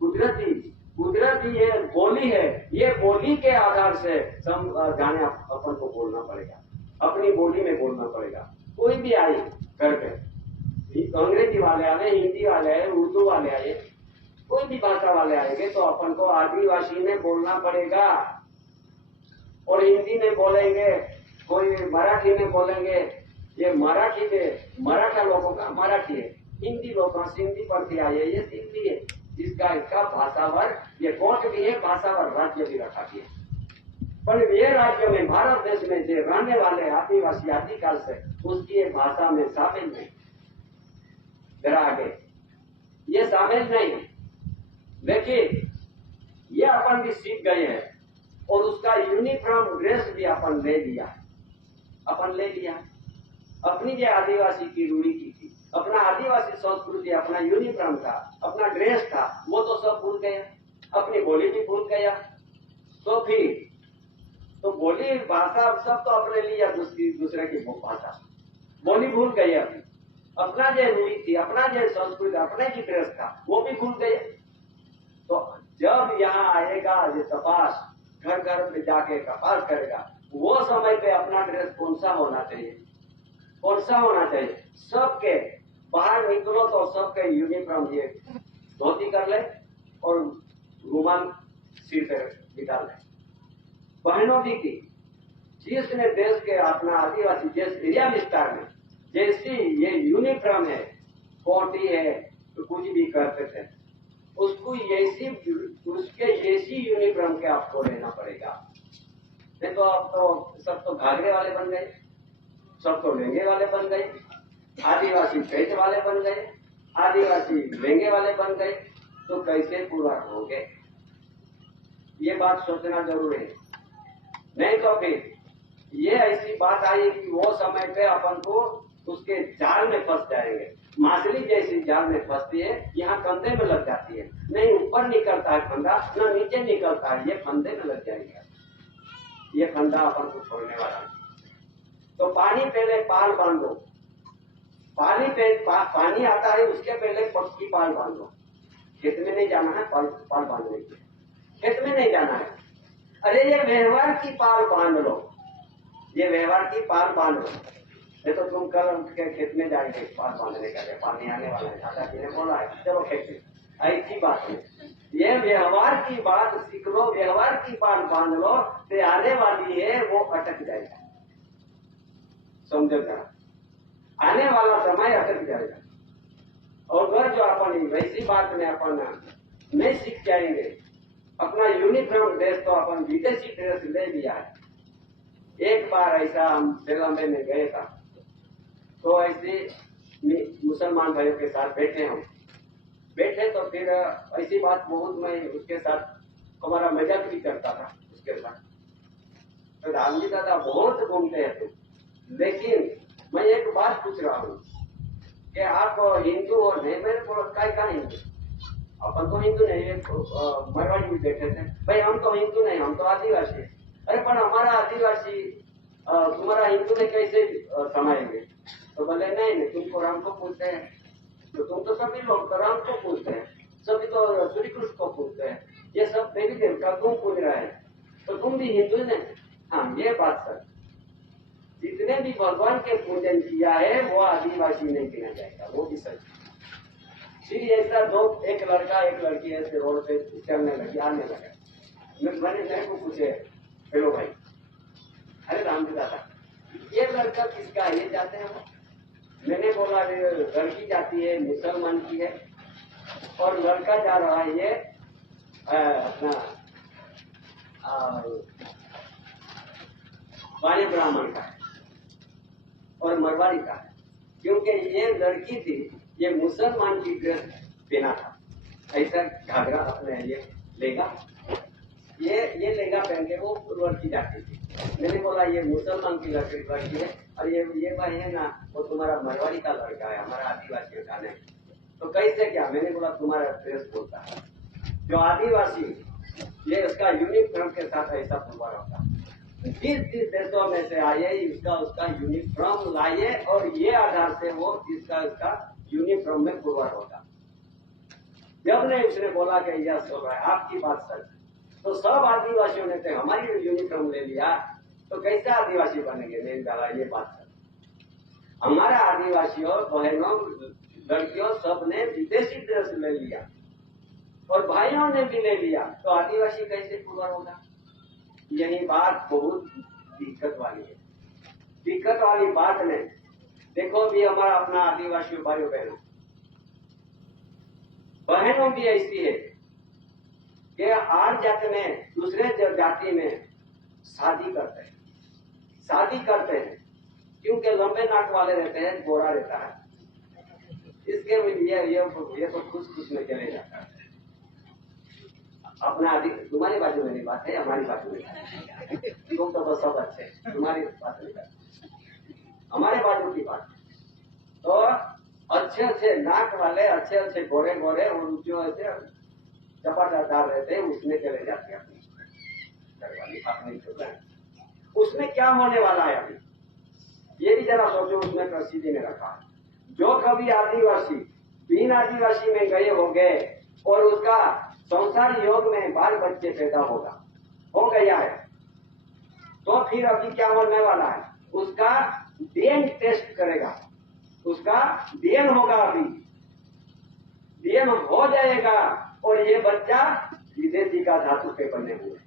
गुजराती ये बोली है, ये बोली के आधार से जाने अपन को बोलना पड़ेगा, अपनी बोली में बोलना पड़ेगा। कोई भी आए घर पे, अंग्रेजी वाले आए, हिंदी वाले आए, उर्दू वाले आए, कोई भी भाषा वाले आएंगे तो अपन को आदिवासी में बोलना पड़ेगा। और हिंदी में बोलेंगे, कोई मराठी में बोलेंगे, ये मराठी में मराठा लोगों का मराठी है, हिंदी लोगों सिंधी पढ़ती आए, ये सिंधी है, जिसका इसका भाषावर, ये कोट भी है, भाषावर राज्य भी रखा है। पर ये राज्य में, भारत देश में जो रहने वाले आदिवासी आदिकाल से, उसकी एक भाषा में शामिल नहीं, जरा आगे ये शामिल नहीं। देखिए ये अपन भी सीख गए हैं और उसका यूनिफॉर्म ड्रेस भी अपन ले लिया। अपनी जो आदिवासी की रूढ़ी की थी, अपना आदिवासी संस्कृति, अपना यूनिफॉर्म था, अपना ड्रेस था, वो तो सब भूल गया, अपनी बोली भी भूल गया। तो फिर तो बोली भाषा सब तो अपने लिया, दूसरे की भाषा, बोली भूल गए। अपना जो रूढ़ी थी, अपना जो संस्कृति, अपने की ड्रेस था, वो भी भूल गए। तो जब यहाँ आएगा ये तपास, घर घर में जाके तपास करेगा, वो समय पे अपना ड्रेस कौन सा होना चाहिए? सबके बाहर निकलो तो सबके यूनिफॉर्म ये धोती कर ले और रुमाल सिर पे निकाल ले। बहनों भी की, जिसने देश के अपना आदिवासी जिस एरिया विस्तार में जैसी ये यूनिफॉर्म है, कोटी है, तो कुछ भी करते थे, उसको उसके जैसी यूनिफॉर्म के आपको लेना पड़ेगा। नहीं तो आप तो सब तो घाघरे वाले बन गए, सब तो लहंगे वाले बन गए, आदिवासी पेट वाले बन गए, आदिवासी लहंगे वाले बन गए, तो कैसे पूरा होगे? ये बात सोचना जरूरी है। नहीं तो फिर ये ऐसी बात आई कि वो समय पे अपन को उसके जाल में फंस जाएंगे। मछली जैसी जाल में फंसती है, यहाँ फंदे में लग जाती है, नहीं ऊपर निकलता है फंदा, न नीचे निकलता है, ये फंदे में लग जाएंगे। ये फंदा अपन को छोड़ने वाला है। तो पानी पहले पाल बांधो, पानी आता है उसके पहले पक्की पाल बांधो। खेत में नहीं जाना है पाल बांधने के, खेत में नहीं जाना है। अरे ये व्यवहार की पाल बांध लो, ये व्यवहार की पाल बांध लो। नहीं तो तुम कल उठ के खेत में जाएंगे पाल बांधने का, पानी आने वाला है, दादाजी ने बोला है, चलो खेत में। ऐसी बात है, ये व्यवहार की बात सीख लो, व्यवहार की पाल बांध लो, तो आने वाली है वो अटक जाएगा। समझो जरा, आने वाला समय अटक जाएगा। और वह जो अपन वैसी बात में अपन नहीं सीख जाएंगे, अपना यूनिफॉर्म ड्रेस तो अपन विदेशी ड्रेस ले लिया है। एक बार ऐसा हम श्रीलंका में गए था, तो ऐसे मुसलमान भाइयों के साथ बैठे तो फिर ऐसी बात बहुत, मैं उसके साथ हमारा मजाक भी करता था उसके साथ। तो रामजी दादा बहुत घूमते हैं तुम, लेकिन मैं एक बात पूछ रहा हूँ कि आप हिंदू हो? नहीं, मैंने बोला क्या हिंदू, अपन तो हिंदू नहीं, मरवाड़ी भी बैठे थे। भाई हम तो हिंदू नहीं, हम तो आदिवासी। अरे पर हमारा आदिवासी तुम्हारा हिंदू में कैसे समाएंगे? तो तो बोले नहीं नहीं, तुमको राम को पूछते हैं, तो तुम तो सभी लोग तो राम को पूछते हैं, सभी तो श्री कृष्ण को पूछते हैं, ये सब देवी देवता तुम पूछ रहे हैं, तो तुम भी हिंदू हैं। हाँ, ये बात सर, जितने भी भगवान के पूजन किया है वो आदिवासी नहीं गिना जाएगा, वो भी सच। फिर ऐसा दो एक लड़का एक लड़की ऐसे रोड पे चलने लगी, आने लगा, मैंने मेरे को पूछे, हेलो भाई, अरे रामजी दादा ये लड़का किसका है, ये जाते हैं वो? मैंने बोला लड़की जाती है मुसलमान की है और लड़का जा रहा है ये अपना बाणी ब्राह्मण का है और मरवाड़ी का है, क्योंकि ये लड़की थी ये मुसलमान की ड्रेस पहना था, ऐसा घाघरा अपने ये लेगा, ये लेगा पहन के वो लड़की जाती थी। मैंने बोला ये मुसलमान की लड़की है और ये भाई है ना वो तुम्हारा मरवाड़ी का लड़का है, हमारा आदिवासी का नहीं, तो कैसे क्या? मैंने बोला तुम्हारा ड्रेस बोलता है, जो आदिवासी ये उसका यूनिफॉर्म के साथ ऐसा पुरवार होता, जिस देशों में से आए उसका यूनिफॉर्म लाइए और ये आधार से वो इसका यूनिफॉर्म में पुरवार होता। जब ने उसने बोला कि यह सब है आपकी बात सच, तो सब आदिवासियों ने तो हमारी यूनिफॉर्म ले लिया, तो कैसे आदिवासी बनेंगे? नहीं डाला, ये बात सच। हमारा आदिवासियों बहनों लड़कियों सब ने विदेशी ड्रेस ले लिया और भाइयों ने भी ले लिया, तो आदिवासी कैसे पुरवार होगा? यही बात बहुत दिक्कत वाली है। दिक्कत वाली बात में देखो भी हमारा अपना आदिवासी भाइयों बहनों भी ऐसी है कि आठ जाति में दूसरे जाति में शादी करते हैं क्योंकि लंबे नाक वाले रहते हैं, गोरा रहता है, इसके लिए ये तो खुश में चले जाता है। अपना तुम्हारी बाजू में नहीं बात है, हमारी बाजू में तुम तो बस सब अच्छे, तुम्हारी बात नहीं करते, हमारे बाजू की बात। तो अच्छे नाक वाले अच्छे गोरे और जो ऐसे चपाटादार रहते हैं उसमें चले जाते हैं अपनी उसमें क्या होने वाला है अभी ये भी जरा सोचो। उसमें प्रसिद्धि ने रखा है जो कभी आदिवासी बिन आदिवासी में गए होंगे और उसका संसार योग में बाल बच्चे पैदा हो गया है, तो फिर अभी क्या होने वाला है? उसका डीएन टेस्ट करेगा, उसका डीएन होगा, अभी डीएन हो जाएगा और ये बच्चा विदेशी का धातु के बने हुए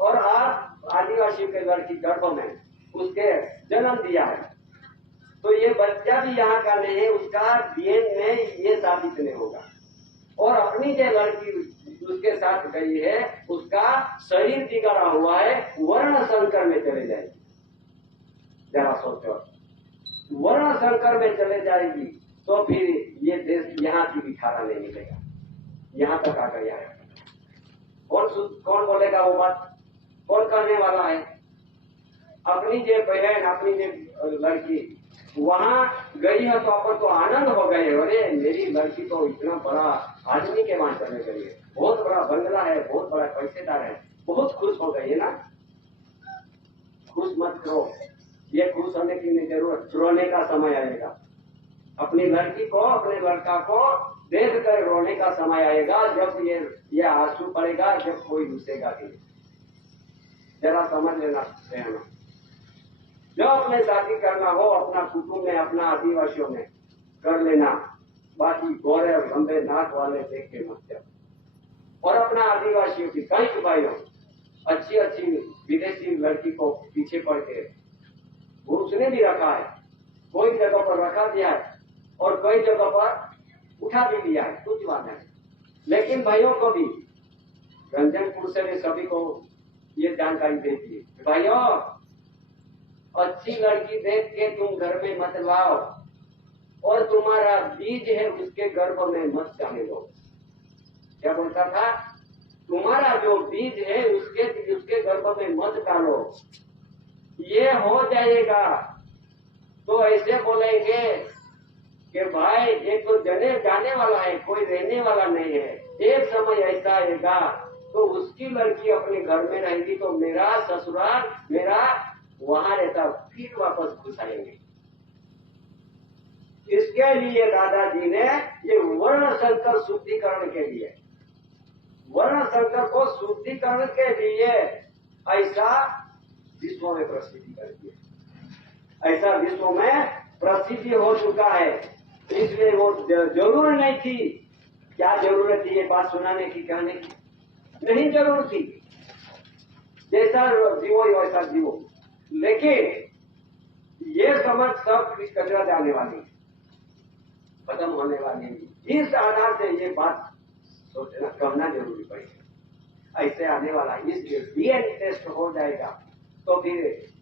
और आप आदिवासी के लड़की गर्भ में उसके जन्म दिया है, तो ये बच्चा भी यहाँ का नहीं है, उसका डीएन में ये साबित नहीं होगा। और अपनी जो लड़की उसके साथ गई है उसका शरीर बिगड़ा हुआ है, वर्ण संकर में चले जाएगी। जरा सोचो, वर्ण संकर में चले जाएगी तो फिर ये देश यहाँ की भी खाना नहीं मिलेगा, यहाँ तक आ गया है। कौन बोलेगा वो बात? कौन करने वाला है? अपनी जो बहन अपनी जो लड़की वहां गई है तो अपन तो आनंद हो गए, अरे मेरी लड़की तो इतना बड़ा आदमी के वहां चले गई है, बहुत बड़ा बंगला है, बहुत बड़ा पैसेदार है, बहुत खुश हो गई है ना। खुश मत करो, ये खुश होने की नहीं जरूरत, रोने का समय आएगा। अपनी लड़की को अपने लड़का को देख कर रोने का समय आएगा, जब ये आंसू पड़ेगा, जब कोई रुसेगा भी। जरा समझ लेना रहना, जो अपने शादी करना हो अपना कुटुंब में अपना आदिवासियों में कर लेना, बाकी गोरे और लंबे नाक वाले देख के मत जाओ। और अपना आदिवासियों की कई भाइयों अच्छी विदेशी लड़की को पीछे पड़ के उसने भी रखा है, कोई जगह पर रखा दिया है और कई जगह पर उठा भी लिया है, कुछ बात नहीं। लेकिन भाइयों को भी रंजनपुर से भी सभी को ये जानकारी देती है, भाइयों अच्छी लड़की देख के तुम घर में मत लाओ और तुम्हारा बीज है उसके गर्भ में मत जाने दो। क्या बोलता था? तुम्हारा जो बीज है उसके गर्भ में मत डालो, ये हो जाएगा। तो ऐसे बोलेंगे कि भाई ये तो जाने वाला है, कोई रहने वाला नहीं है, एक समय ऐसा आएगा तो उसकी लड़की अपने घर में रहेगी तो मेरा ससुराल मेरा वहां रहता, फिर वापस घुस आएंगे। इसके लिए दादाजी ने ये वर्ण संकर शुद्धिकरण के लिए, वर्ण संकर को शुद्धिकरण के लिए ऐसा विश्व में प्रसिद्धि कर दिया, ऐसा विश्व में प्रसिद्धि हो चुका है। इसलिए वो जरूर नहीं थी, क्या जरूरत थी ये बात सुनाने की, कहने की? नहीं जरूर थी, जैसा जीवो वैसा जीवो। लेकिन ये समझ सब कचरा जाने वाली, खत्म होने वाली है। इस आधार से ये बात सोचना करना जरूरी पड़ेगा। ऐसे आने वाला इसलिए डीएनए टेस्ट हो जाएगा तो फिर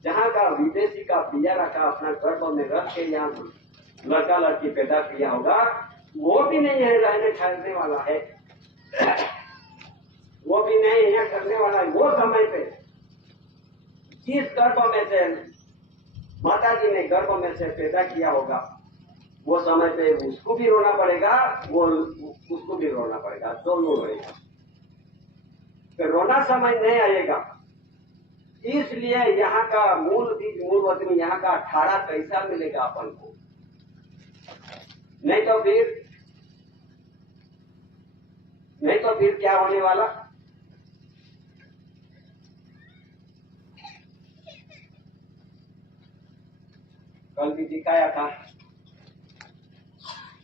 जहाँ का विदेशी का पिया रखा अपना गर्भ में रख के यहाँ लड़का लड़की पैदा किया होगा, वो भी नहीं है रहने ठहरने वाला है, वो भी नहीं है करने वाला है। वो समय पे जिस गर्भ में से माता जी ने गर्भ में से पैदा किया होगा, वो समय पे उसको भी रोना पड़ेगा, वो उसको भी रोना पड़ेगा, दोनों रोएगा। तो रोना समय नहीं आएगा। इसलिए यहाँ का मूल बीज मूल वतनी यहाँ का 18 कैसा मिलेगा अपन को? नहीं तो फिर क्या होने वाला? कल भी दिखाया था,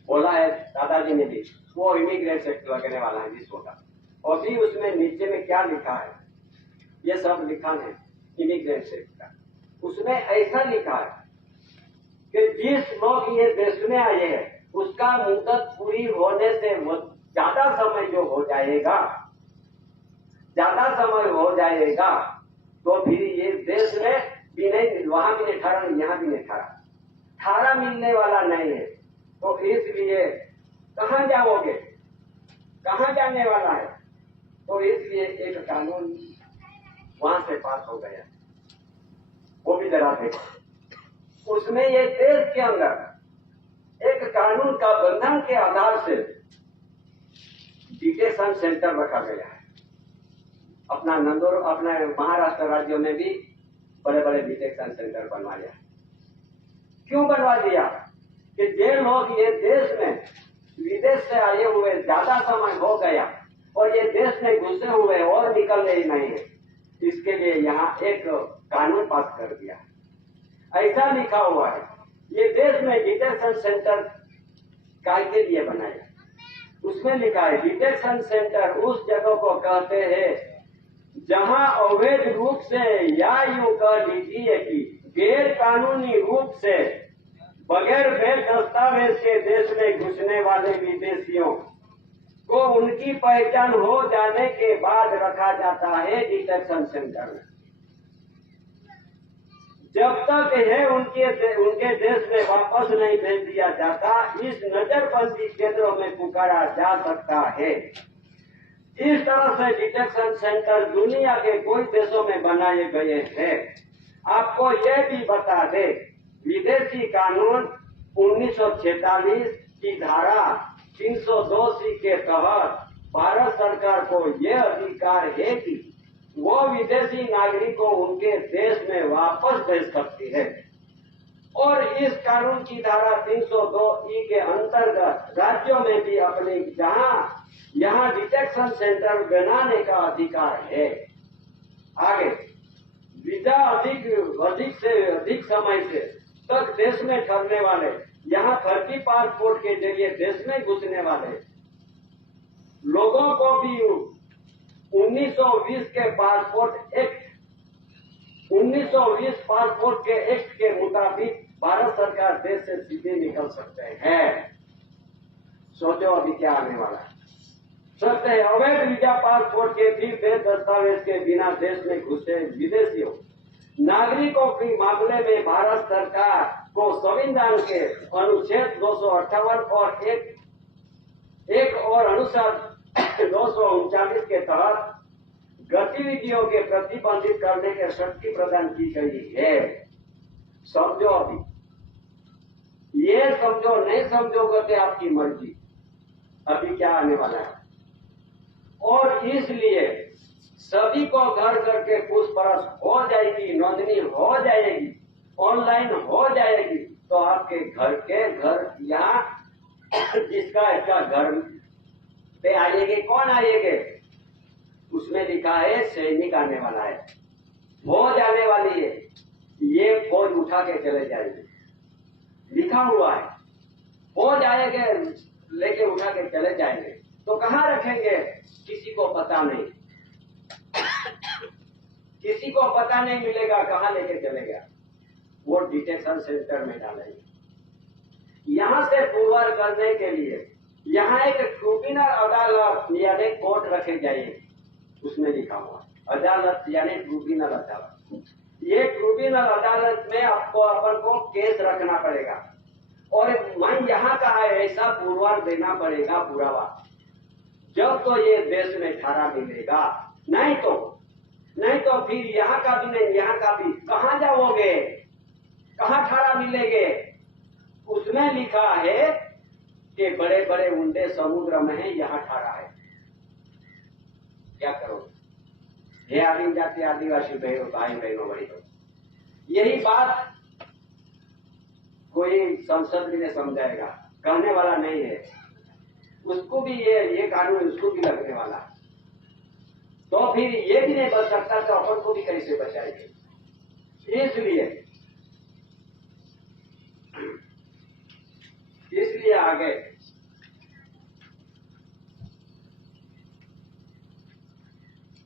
बोला है दादाजी ने भी, वो इमिग्रेट एक्ट लगने वाला है विश्व का। और भी उसमें नीचे में क्या लिखा है, ये सब लिखा है इमिग्रेट एक्ट का। उसमें ऐसा लिखा है कि जिस लोग ये देश में आए हैं उसका मुद्दत पूरी होने से ज्यादा समय जो हो जाएगा, ज्यादा समय हो जाएगा, तो फिर ये देश में भी नहीं, वहां भी नहीं ठहरा, यहाँ भी नहीं ठहरा मिलने वाला नहीं है। तो इसलिए कहाँ जाओगे, कहाँ जाने वाला है? तो इसलिए एक कानून वहां से पास हो गया, वो भी जरा देखो। उसमें ये देश के अंदर एक कानून का बंधन के आधार से डिटेंशन सेंटर रखा गया है। अपना महाराष्ट्र राज्यों में भी बड़े बड़े डिटेंशन सेंटर बनवाया है। क्यों बनवा दिया? कि जो लोग ये देश में विदेश से आए हुए ज्यादा समय हो गया और ये देश में घुसे हुए और निकलने ही नहीं है, इसके लिए यहाँ एक कानून पास कर दिया। ऐसा लिखा हुआ है, ये देश में डिटेंशन सेंटर काय के लिए बनाया। उसमें लिखा है डिटेंशन सेंटर उस जगह को कहते हैं जहां अवैध रूप से या यूं कह लीजिए कि गैर कानूनी रूप से बगैर वैध दस्तावेज के देश में घुसने वाले विदेशियों को उनकी पहचान हो जाने के बाद रखा जाता है डिटेंशन सेंटर में। जब तक है उनके देश में वापस नहीं भेज दिया जाता, इस नजरबंदी केंद्रों में पुकारा जा सकता है। इस तरह से डिटेंशन सेंटर दुनिया के कोई देशों में बनाए गए हैं। आपको यह भी बता दे, विदेशी कानून 1946 की धारा 302 के तहत भारत सरकार को यह अधिकार है कि वो विदेशी नागरिकों को उनके देश में वापस भेज सकती है। और इस कानून की धारा 302 के अंतर्गत राज्यों में भी अपने यहाँ डिटेंशन सेंटर बनाने का अधिकार है। आगे वीजा अधिक से अधिक समय से तक देश में ठहरने वाले, यहाँ फर्जी पासपोर्ट के जरिए देश में घुसने वाले लोगों को भी 1920 के पासपोर्ट एक्ट 1920 पासपोर्ट के एक्ट के मुताबिक भारत सरकार देश से सीधे निकल सकते हैं। सोचो अभी क्या आने वाला है। सकते हैं अवैध वीजा पासपोर्ट के भी वैध दस्तावेज के बिना देश में घुसे विदेशियों नागरिकों के मामले में भारत सरकार को संविधान के अनुच्छेद 258 और एक और अनुसार 239 के तहत गतिविधियों के प्रतिबंधित करने की शक्ति प्रदान की गई है। समझो अभी, ये समझो नहीं समझोगे तो आपकी मर्जी। अभी क्या आने वाला है। और इसलिए सभी को घर घर के पूछपरछ हो जाएगी, नोंदनी हो जाएगी, ऑनलाइन हो जाएगी, तो तो आपके घर यहाँ जिसका इसका घर पे आएंगे, कौन आएंगे? उसमें लिखा है सैनिक आने वाला है, फौज आने वाली है, ये फौज उठा के चले जाएंगे, लिखा हुआ है। फौज आएंगे, लेके उठा के चले जाएंगे। तो कहाँ रखेंगे? किसी को पता नहीं, किसी को पता नहीं मिलेगा कहाँ लेके चले गया। वो डिटेक्शन सेंटर में डालेंगे। यहां से फॉरवर्ड करने के लिए यहाँ एक ट्रिब्यूनल अदालत यानी कोर्ट रखे जाएंगे, उसमें लिखा हुआ अदालत यानी ट्रिब्यूनल अदालत। ये ट्रिब्यूनल अदालत में आपको अपन को केस रखना पड़ेगा और मैं यहाँ कहा है ऐसा पुरवार देना पड़ेगा पुरावा, जब तो ये देश में ठहरा मिलेगा, नहीं तो फिर यहाँ का भी नहीं, यहाँ का भी कहाँ जाओगे, कहाँ ठहरा मिलेगे? उसमें लिखा है कि बड़े बड़े उंडे समुद्र में है, यहाँ ठहरा है। क्या करोगे? हे आदिम जाति आदिवासी भाई बहनों बड़ी, तो यही बात कोई संसद में समझाएगा, कहने वाला नहीं है। उसको भी ये कानून उसको भी लगने वाला, तो फिर ये भी नहीं बच सकता, तो अपन को भी कैसे बचाएंगे? इसलिए आगे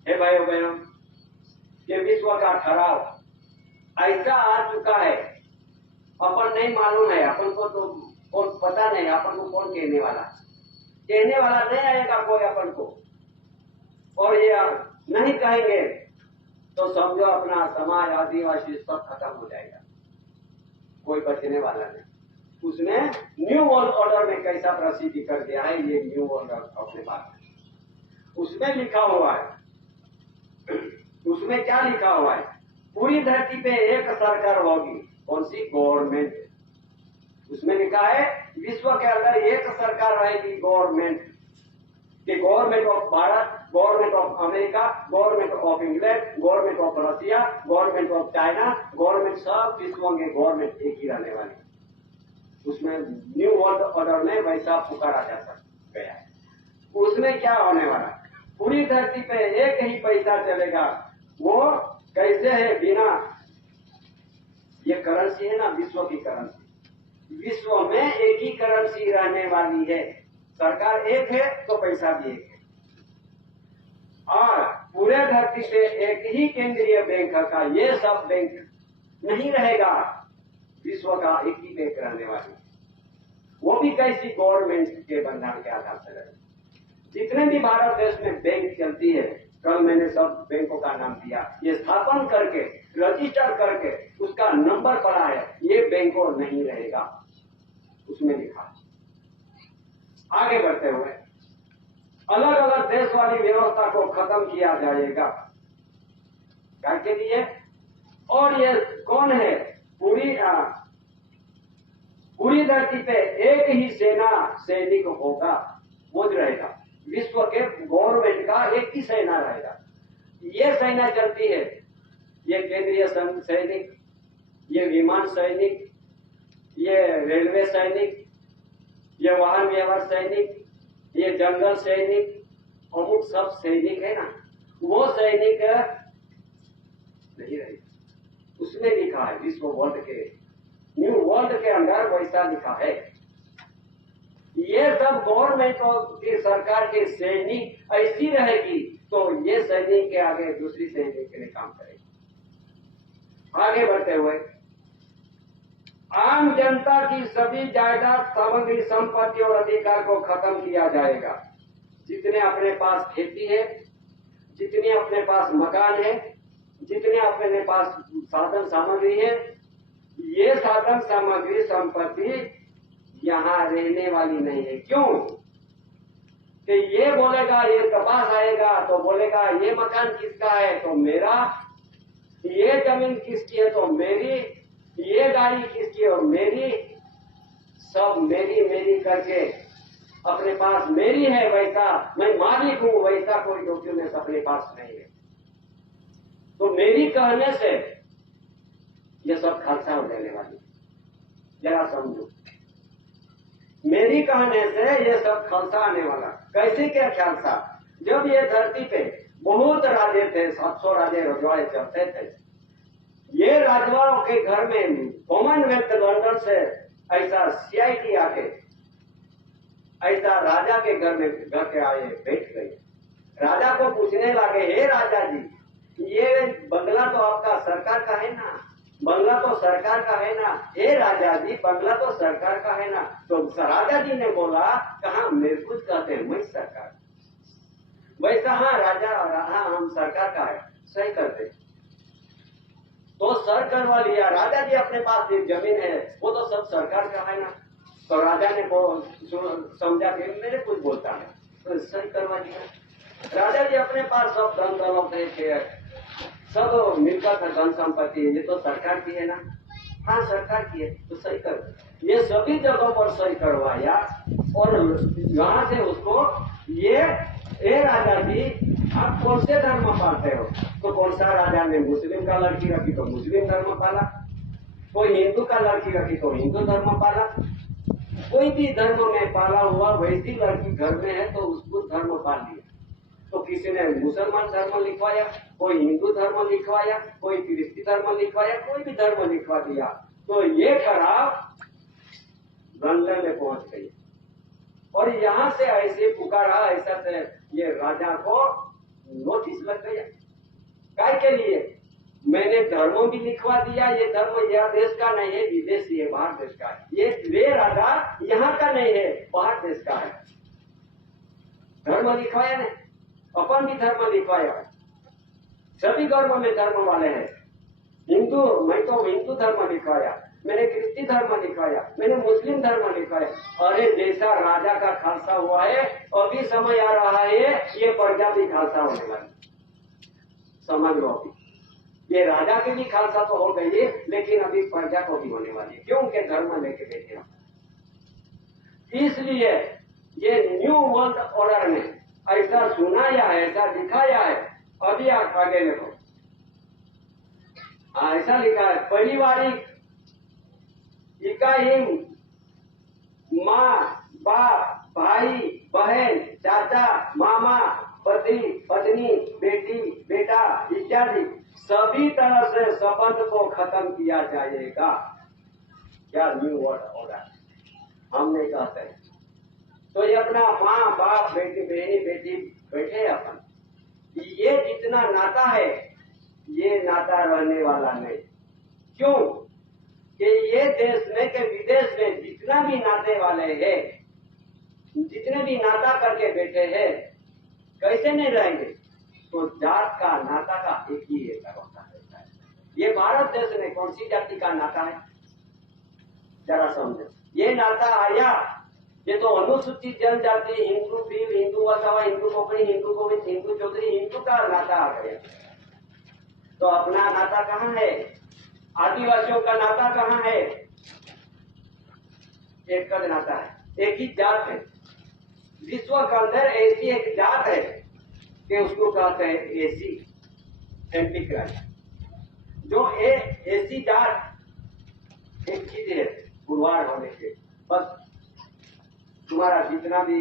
हे भाइयों बहनों, ये विश्व का ठहराव ऐसा आ चुका है, अपन नहीं मालूम है, अपन को तो कौन पता नहीं, अपन को कौन कहने वाला नहीं आएगा कोई अपन को। और ये नहीं कहेंगे तो समझो अपना समाज आदिवासी सब खत्म हो जाएगा, कोई बचने वाला नहीं। उसने न्यू वर्ल्ड ऑर्डर में कैसा प्रसिद्धि कर दिया है, ये न्यू वर्ल्ड ऑर्डर अपने पास है। उसमें लिखा हुआ है, उसमें क्या लिखा हुआ है? पूरी धरती पे एक सरकार होगी, कौन सी? गवर्नमेंट। उसमें लिखा है विश्व के अंदर एक सरकार रहेगी, गवर्नमेंट। कि government of Bharat, government of America, government of England, government of Russia, government of China, government सब विश्व में गवर्नमेंट एक ही रहने वाली। उसमें न्यू वर्ल्ड ऑर्डर में वैसा पुकारा जा गया है। उसमें क्या होने वाला? पूरी धरती पे एक ही पैसा चलेगा। वो कैसे है? बिना ये करेंसी है ना, विश्व की करेंसी, विश्व में एक ही करेंसी रहने वाली है। सरकार एक है तो पैसा भी एक है, और पूरे धरती पे एक ही केंद्रीय बैंक का, ये सब बैंक नहीं रहेगा, विश्व का एक ही बैंक रहने वाली। वो भी कैसी? गवर्नमेंट के बंधन के आधार से रहेगी। जितने भी भारत देश में बैंक चलती है, कल मैंने सब बैंकों का नाम दिया, ये स्थापन करके रजिस्टर करके उसका नंबर पड़ा है, ये बैंकों नहीं रहेगा, उसमें लिखा। आगे बढ़ते हुए अलग अलग देश वाली व्यवस्था को खत्म किया जाएगा, क्या लिए? और ये कौन है? पूरी धरती पे एक ही सैनिक होगा, वो रहेगा। विश्व के गवर्नमेंट का एक ही सेना रहेगा। ये सेना चलती है, ये केंद्रीय सैनिक, ये विमान सैनिक, ये रेलवे सैनिक, ये वाहन व्यवहार सैनिक, ये जंगल सैनिक, अमुक सब सैनिक है ना, वो सैनिक नहीं रहेगा। उसमें लिखा है विश्व वर्ल्ड के, न्यू वर्ल्ड के अंदर वैसा लिखा है। ये सब गवर्नमेंट की सरकार के सैनिक ऐसी रहेगी, तो ये सैनिक के आगे दूसरी सैनिक के लिए काम करेगी। आगे बढ़ते हुए आम जनता की सभी जायदाद, सामग्री, संपत्ति और अधिकार को खत्म किया जाएगा। जितने अपने पास खेती है, जितने अपने पास मकान है, जितने अपने पास साधन सामग्री है, ये साधन सामग्री संपत्ति यहाँ रहने वाली नहीं है। क्यों? कि ये बोलेगा, ये कपास आएगा तो बोलेगा ये मकान किसका है तो मेरा, ये जमीन किसकी है तो मेरी, ये गाड़ी किसकी है और मेरी, सब मेरी मेरी करके अपने पास मेरी है, वैसा मैं मालिक हूं, वैसा कोई डॉक्यूमेंट अपने पास नहीं है। तो मेरी कहने से ये सब खर्चा हो जाने वाली। जरा समझो, मेरी कहने से ये सब खालसा आने वाला। कैसे क्या खालसा? जब ये धरती पे बहुत राजे थे, 700 राजे रजवाड़े चलते थे, ये राजवाड़ों के घर में कॉमनवेल्थ लंदन से ऐसा CID आके ऐसा राजा के घर में घर के आए बैठ गए। राजा को पूछने लगे, हे राजा जी, ये बंगला तो आपका सरकार का है ना, बंगला तो सरकार का है ना, हे राजा जी बंगला तो सरकार का है ना। तो राजा जी ने बोला, कहा मेरे कुछ कहते हैं, मैं सरकार। वैसा हाँ राजा, हाँ हम सरकार का है, सही करते। तो सर करवा लिया। राजा जी अपने पास एक जमीन है, वो तो सब सरकार का है ना। तो राजा ने समझा कि मेरे कुछ बोलता है, तो सही करवा दिया। राजा जी अपने पास सब धन दौलत है, सब मिलकर धन संपत्ति है, ये तो सरकार की है ना। हाँ सरकार की है, तो सही कर। ये सभी जगहों पर सही करवाया और यहाँ से उसको ये राजा जी आप कौन से धर्म पालते हो? तो कौन सा राजा ने मुस्लिम का लड़की रखी तो मुस्लिम धर्म पाला, कोई हिंदू का लड़की रखी तो हिंदू धर्म पाला। कोई भी धर्म में पाला हुआ वैसी लड़की घर में है तो उसको धर्म पाल लिया। तो किसी ने मुसलमान धर्म लिखवाया, कोई हिंदू धर्म लिखवाया, कोई क्रिस्ती धर्म लिखवाया, कोई भी धर्म लिखवा दिया। तो ये खराब लंदन में पहुंच गई और यहाँ से ऐसे पुकारा, ऐसा से ये राजा को नोटिस लग गया। काय के लिए? मैंने धर्म भी लिखवा दिया, ये धर्म यह देश का नहीं है, विदेशी है, बाहर देश का है। ये वे राजा यहाँ का नहीं है, बाहर देश का है। धर्म लिखवाया ने, अपन भी धर्म लिखवाया। सभी धर्म में धर्म वाले हैं। हिंदू, मैं तो हिंदू धर्म लिखवाया, मैंने क्रिस्ती धर्म लिखवाया, मैंने मुस्लिम धर्म लिखवाया। अरे जैसा राजा का खालसा हुआ है, अभी समय आ रहा है ये प्रजा भी खालसा होने वाली। समझ लो, अभी ये राजा के भी खालसा तो हो गई है, लेकिन अभी प्रजा को भी होने वाली है। क्यों? के धर्म लेके बैठे हम। इसलिए ये न्यू वर्ल्ड ऑर्डर में ऐसा सुनाया है, ऐसा दिखाया है। अभी आप आगे देखो, ऐसा लिखा है, पारिवारिक इकाई, माँ बाप, भाई बहन, चाचा मामा, पति पत्नी, बेटी बेटा इत्यादि सभी तरह से संबंध को खत्म किया जाएगा। क्या न्यू वर्ल्ड ऑर्डर हम नहीं कहते। तो ये अपना माँ बाप बेटी बहनी बेटी बैठे अपन, ये जितना नाता है ये नाता रहने वाला नहीं। क्यों? कि ये देश में के विदेश में जितना भी नाते वाले हैं, जितने भी नाता करके बैठे हैं, कैसे नहीं रहेंगे? तो जात का नाता का एक ही होता है। ये भारत देश में कौन सी जाति का नाता है? जरा समझो। ये नाता आया, ये तो अनुसूचित जनजाति, हिंदू भील, हिंदू वसावा, हिंदू कोकणी, हिंदू गोविंद, हिंदू चौधरी, हिंदू का नाता आ गया। तो अपना नाता कहाँ है? आदिवासियों का नाता कहाँ है? एक का नाता है, एक ही जात है। विश्व के अंदर ऐसी एक जात है कि उसको कहते हैं एसी, एंटीक्राइस्ट। जो ऐसी जात एक चीज है, गुरुवार होने के बस तुम्हारा जितना भी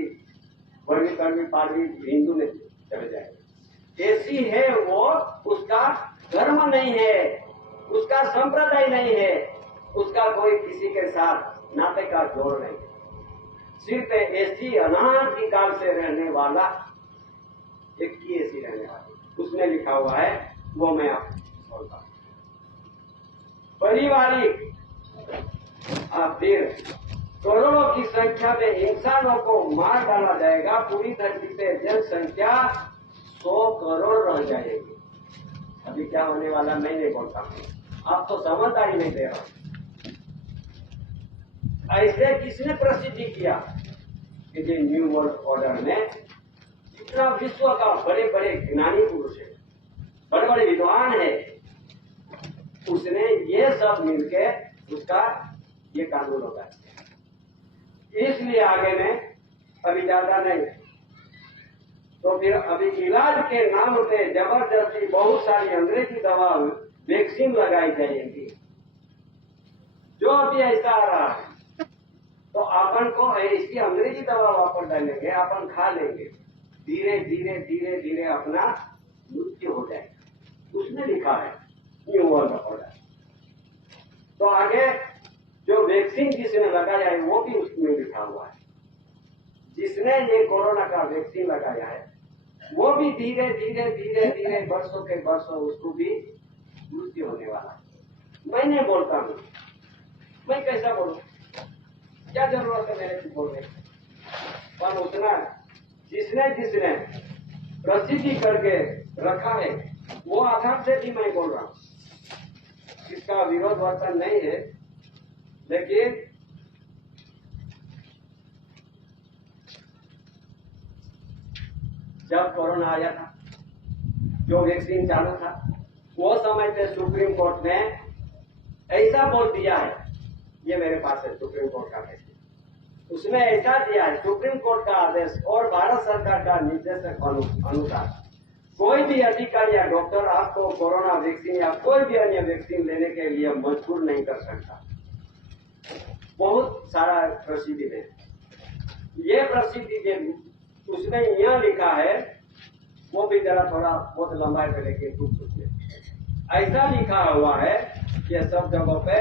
वर्गी कर्मी पार्टी हिंदू में चले जाएगा। ऐसी है वो, उसका धर्म नहीं है, उसका संप्रदाय नहीं है, उसका कोई किसी के साथ नाते का जोड़ नहीं है। सिर्फ ऐसी अनादि काल से रहने वाला एक ही ऐसी रहने वाली, उसमें लिखा हुआ है, वो मैं आपको बोलता हूं। पारिवारिक फिर करोड़ों की संख्या में इंसानों को मार डाला जाएगा। पूरी धरती पे जनसंख्या 100 करोड़ रह जाएगी। अभी क्या होने वाला मैं नहीं बोलता हूँ, आप तो समझदारी नहीं दे रहा। ऐसे किसने प्रसिद्धि किया कि जो न्यू वर्ल्ड ऑर्डर में जितना विश्व का बड़े बड़े ज्ञानी पुरुष है, बड़े बड़े विद्वान है, उसने ये सब मिलके उसका ये कानून होगा। इसलिए आगे में अभी ज्यादा नहीं, तो फिर अभी इलाज के नाम पे जबरदस्ती बहुत सारी अंग्रेजी दवा वैक्सीन लगाई जाएगी, जो जो अभी ऐसा आ रहा है तो अपन को इसकी अंग्रेजी दवा वापर डालेंगे, अपन खा लेंगे, धीरे धीरे धीरे धीरे अपना मृत्यु हो जाएगा। उसमें लिखा है न्यू वर्ल्ड ऑर्डर। तो आगे जो वैक्सीन जिसने लगाया है वो भी उसमें लिखा हुआ है। जिसने ये कोरोना का वैक्सीन लगाया है वो भी धीरे धीरे धीरे धीरे वर्षों के वर्षों उसको भी मृत्यु होने वाला है। मैं नहीं बोलता हूँ, मैं कैसा बोलूं, क्या जरूरत है मेरे को बोलने की? पर उतना जिसने जिसने प्रसिद्धि करके रखा है वो आधार से भी मैं बोल रहा हूँ, इसका विरोध वर्तन नहीं है। लेकिन जब कोरोना आया था, जो वैक्सीन चालू था, वो समय पे सुप्रीम कोर्ट ने ऐसा बोल दिया है, ये मेरे पास है सुप्रीम कोर्ट का फैसला, उसमें ऐसा दिया है सुप्रीम कोर्ट का आदेश और भारत सरकार का निर्देशक अनुसार कोई भी अधिकारी या डॉक्टर आपको कोरोना वैक्सीन या कोई भी अन्य वैक्सीन लेने के लिए मजबूर नहीं कर सकता। बहुत सारा प्रसिद्धि है, ये प्रसिद्धि के उसमें यहाँ लिखा है, वो भी जरा थोड़ा बहुत लंबा है लेकिन कुछ उसमें ऐसा लिखा हुआ है कि सब जगहों पे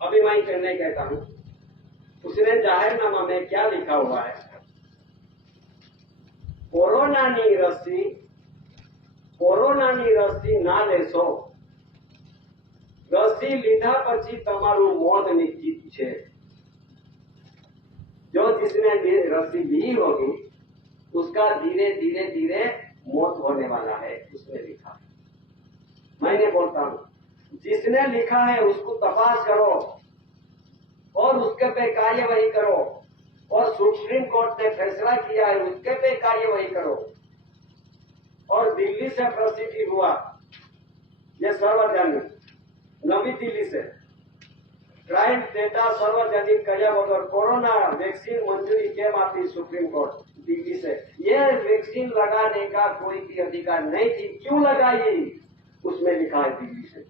अभी मैं नहीं कहता हूं, उसने जाहिरनामा में क्या लिखा हुआ है, कोरोनानी रसी ना लेशो, रसी લીધા પછી તમારું મોત નિશ્ચિત છે। जो जिसने रसी ली होगी उसका धीरे धीरे धीरे मौत होने वाला है, उसने लिखा है। मैं नहीं बोलता हूं, जिसने लिखा है उसको तपास करो और उसके पे कार्यवाही करो, और सुप्रीम कोर्ट ने फैसला किया है उसके पे कार्यवाही करो। और दिल्ली से प्रसिद्धि हुआ, ये सार्वजनिक नवी दिल्ली से क्राइम डेटा सार्वजनिक કર્યા વગર कोरोना वैक्सीन मंजूरी केम आपी सुप्रीम कोर्ट दिल्ली से। ये वैक्सीन लगाने का कोई भी अधिकार नहीं थी, क्यों लगाई उसमें लिखा है दिल्ली से।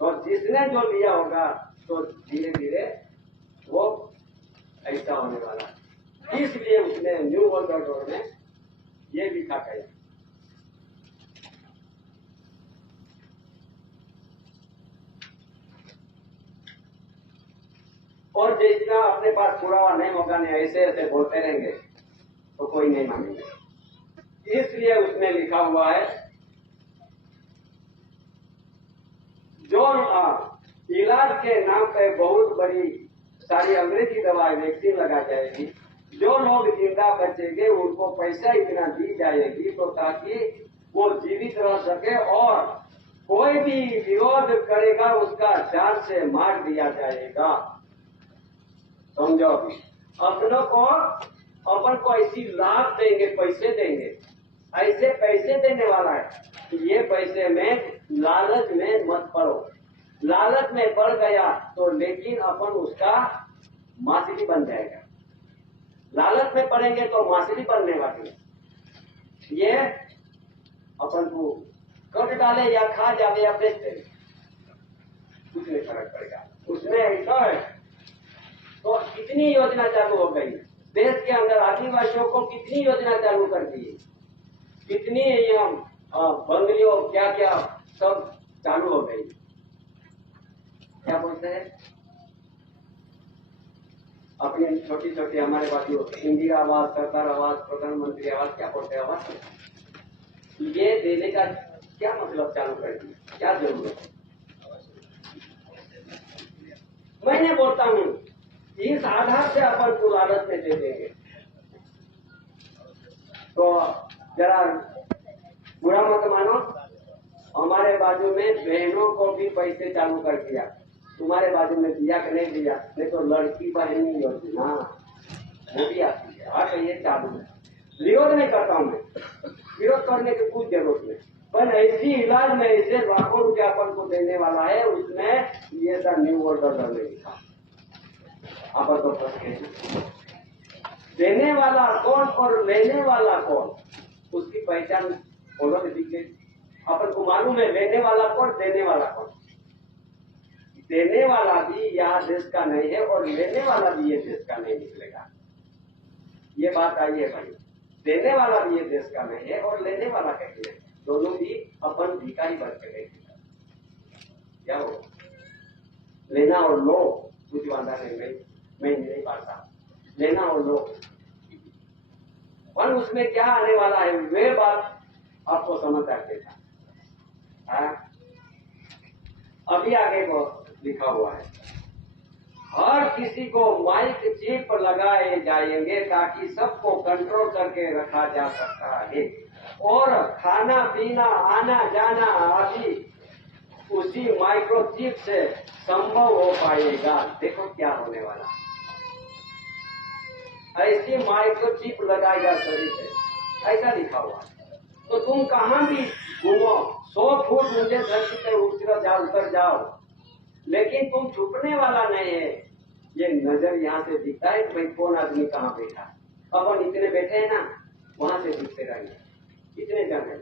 और जिसने जो लिया होगा तो धीरे धीरे वो ऐसा होने वाला है, इसलिए उसने न्यू वर्ल्ड ऑर्डर में ये लिखा गया। और जितना अपने पास पुरावा नहीं होगा नहीं ऐसे ऐसे बोलते रहेंगे तो कोई नहीं मानेंगे। इसलिए उसमें लिखा हुआ है जो इलाज के नाम पे बहुत बड़ी सारी अंग्रेजी दवाएं वैक्सीन लगा जाएगी, जो लोग जिंदा बचेंगे उनको पैसा इतना दी जाएगी तो ताकि वो जीवित रह सके, और कोई भी विरोध करेगा उसका जान से मार दिया जाएगा। समझो, अपन को ऐसी लाभ देंगे, पैसे देंगे, ऐसे पैसे देने वाला है। ये पैसे में लालच में मत पड़ो, लालच में पड़ गया तो लेकिन अपन उसका माछली बन जाएगा। लालच में पड़ेंगे तो माछली बनने वाली, ये अपन को कट डाले या खा जावे या बेच दे, कुछ नहीं फर्क पड़ेगा। उसमें ऐसा है तो कितनी योजना चालू हो गई देश के अंदर, आदिवासियों को कितनी योजना चालू कर दी, कितनी बंगलियों क्या क्या सब चालू हो गई। क्या बोलते हैं अपनी छोटी छोटी हमारे पास इंदिरा आवास, सरकार आवास, प्रधानमंत्री आवास, क्या बोलते हैं आवास, ये देने का क्या मतलब चालू कर दिया, क्या जरूरत है? मैं बोलता हूँ इस आधार से अपन को लालच में दे देंगे तो जरा बुरा मत मानो। हमारे बाजू में बहनों को भी पैसे चालू कर दिया, तुम्हारे बाजू में दिया कि नहीं दिया, नहीं तो लड़की बहनी योजना वो भी आती है। हाँ, ये चालू है, विरोध नहीं करता हूँ मैं, विरोध करने की कुछ जरूरत नहीं, पर ऐसी इलाज में ऐसे लाखों रुपया अपन को देने वाला है, उसमें ये न्यू वर्ल्ड ऑर्डर में लिखा। अपन तो देने वाला कौन और लेने वाला कौन, उसकी पहचान उन्होंने दी। अपन को मालूम है लेने वाला कौन, देने वाला कौन। देने वाला भी यहाँ देश का नहीं है और लेने वाला भी ये देश का नहीं निकलेगा। ये बात आई है भाई, देने वाला भी ये देश का नहीं है और लेने वाला कैसे है, दोनों भी अपन भिखारी बन के गए। क्या हो लेना और लो, कुछ वादा नहीं, मैं नहीं पाता लेना और लो। पर उसमें क्या आने वाला है वे बात आपको समझ आ देता। अभी आगे को लिखा हुआ है, हर किसी को माइक चिप लगाए जाएंगे ताकि सबको कंट्रोल करके रखा जा सकता है और खाना पीना आना जाना आदि उसी माइक्रोचिप से संभव हो पाएगा। देखो क्या होने वाला, ऐसी माइक्रोचिप लगाएगा शरीर से, ऐसा लिखा हुआ। तो तुम कहां भी घूमो, 100 फुट ऊंचे धरती पे उतर जाओ, लेकिन तुम छुपने वाला नहीं है। ये नजर यहाँ से दिखता है कि भाई कौन आदमी कहाँ बैठा। अपन इतने बैठे हैं ना, वहां से दिखते रहेंगे इतने जन है।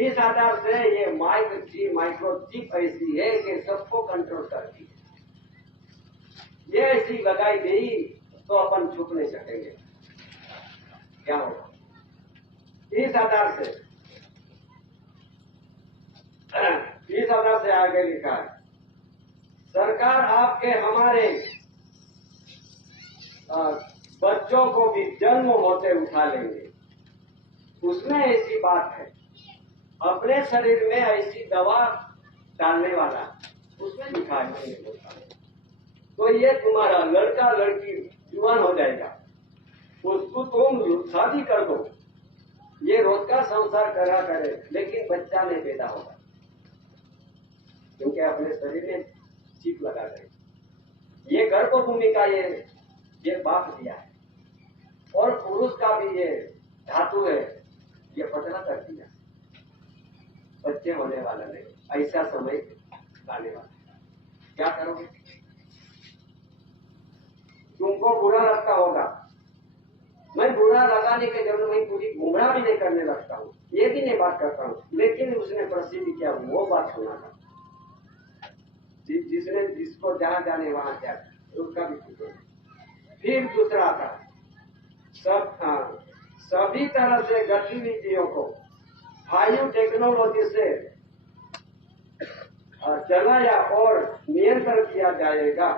इस आधार से ये माइक्रोचिप ऐसी है कि सबको कंट्रोल करती है। ये ऐसी लगाई गई तो अपन छुप नहीं सकेंगे। क्या होगा इस आधार से आगे लिखा है, सरकार आपके हमारे बच्चों को भी जन्म होते उठा लेंगे। उसमें ऐसी बात है, अपने शरीर में ऐसी दवा डालने वाला, उसमें लिखा है नहीं बोलता। तो ये तुम्हारा लड़का लड़की जुआन हो जाएगा, उसको तुम शादी कर दो, ये रोज का संसार करा करे, लेकिन बच्चा नहीं पैदा होगा क्योंकि अपने शरीर में चिप लगा गए। ये गर्भ भूमि का ये बाप दिया है और पुरुष का भी ये धातु है, ये पतला कर दिया। बच्चे होने वाला नहीं, ऐसा समय लाने वाला। क्या करोगे? तुमको बुरा लगता होगा, मैं बुरा लगाने के जरूर मैं पूरी गुमराह भी नहीं करने लगता हूँ, ये भी नहीं बात करता हूँ, लेकिन उसने प्रसिद्ध किया वो बात सुना था। जिसने जिसको जहां जाने वहां जा, उसका भी कुछ नहीं। फिर दूसरा था, सभी तरह से गतिविधियों को हाई टेक्नोलॉजी से चलाया और नियंत्रण किया जाएगा।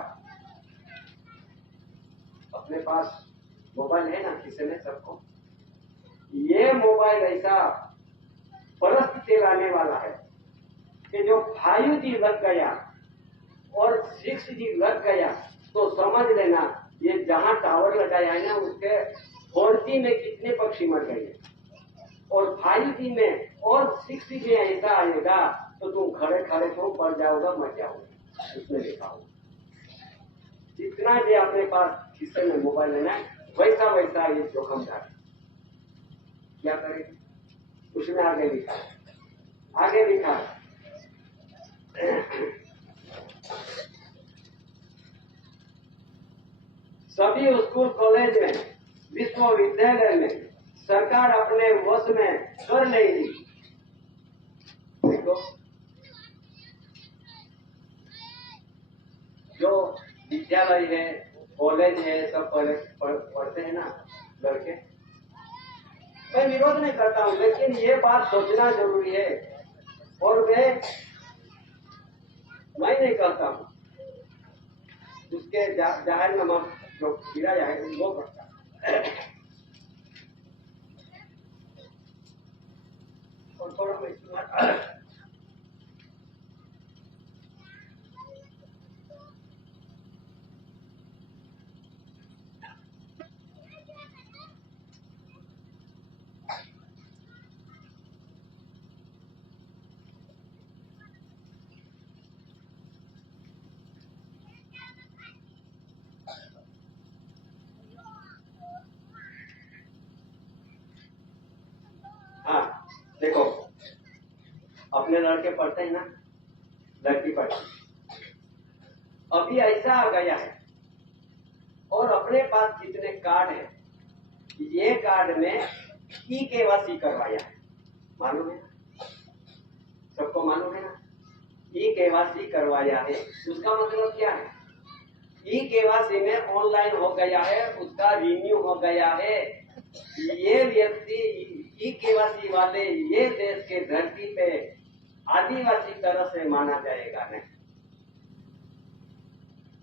अपने पास मोबाइल है ना, किसी ने सबको, ये मोबाइल ऐसा परिस्थिति लाने वाला है कि जो 5G लग गया और 6G लग गया तो समझ लेना ये जहां टावर लगाया है ना उसके 4G में कितने पक्षी मर गए, और 5G में और 6G में ऐसा आएगा तो तुम खड़े खड़े तो पड़ जाओगा, मर जाओगे। उसमें लिखा होगा जितना भी अपने पास किसी में मोबाइल है ना, वैसा वैसा ये जोखम था। क्या करें? उसमें आगे लिखा सभी स्कूल कॉलेज में विश्वविद्यालय में सरकार अपने वश में कर लेगी। देखो जो विद्यालय है कॉलेज है सब पढ़ते हैं ना लड़के, मैं विरोध नहीं करता हूँ, लेकिन ये बात सोचना जरूरी है। और मैं नहीं कहता हूँ उसके जाहिर नमक जो गिरा जाए वो पड़ता है। और थोड़ा मैं इस्तेमाल देखो अपने लड़के पढ़ते हैं ना, लड़की पढ़ती, अभी ऐसा आ गया है और अपने पास जितने कार्ड है ये कार्ड में ई-केवाईसी करवाया है, मालूम है ना? सबको मालूम है ना? ई-केवाईसी करवाया है, उसका मतलब क्या है? ई-केवाईसी में ऑनलाइन हो गया है, उसका रिन्यू हो गया है। ये व्यक्ति ई-केवाईसी वाले ये देश के धरती पे आदिवासी तरह से माना जाएगा नहीं।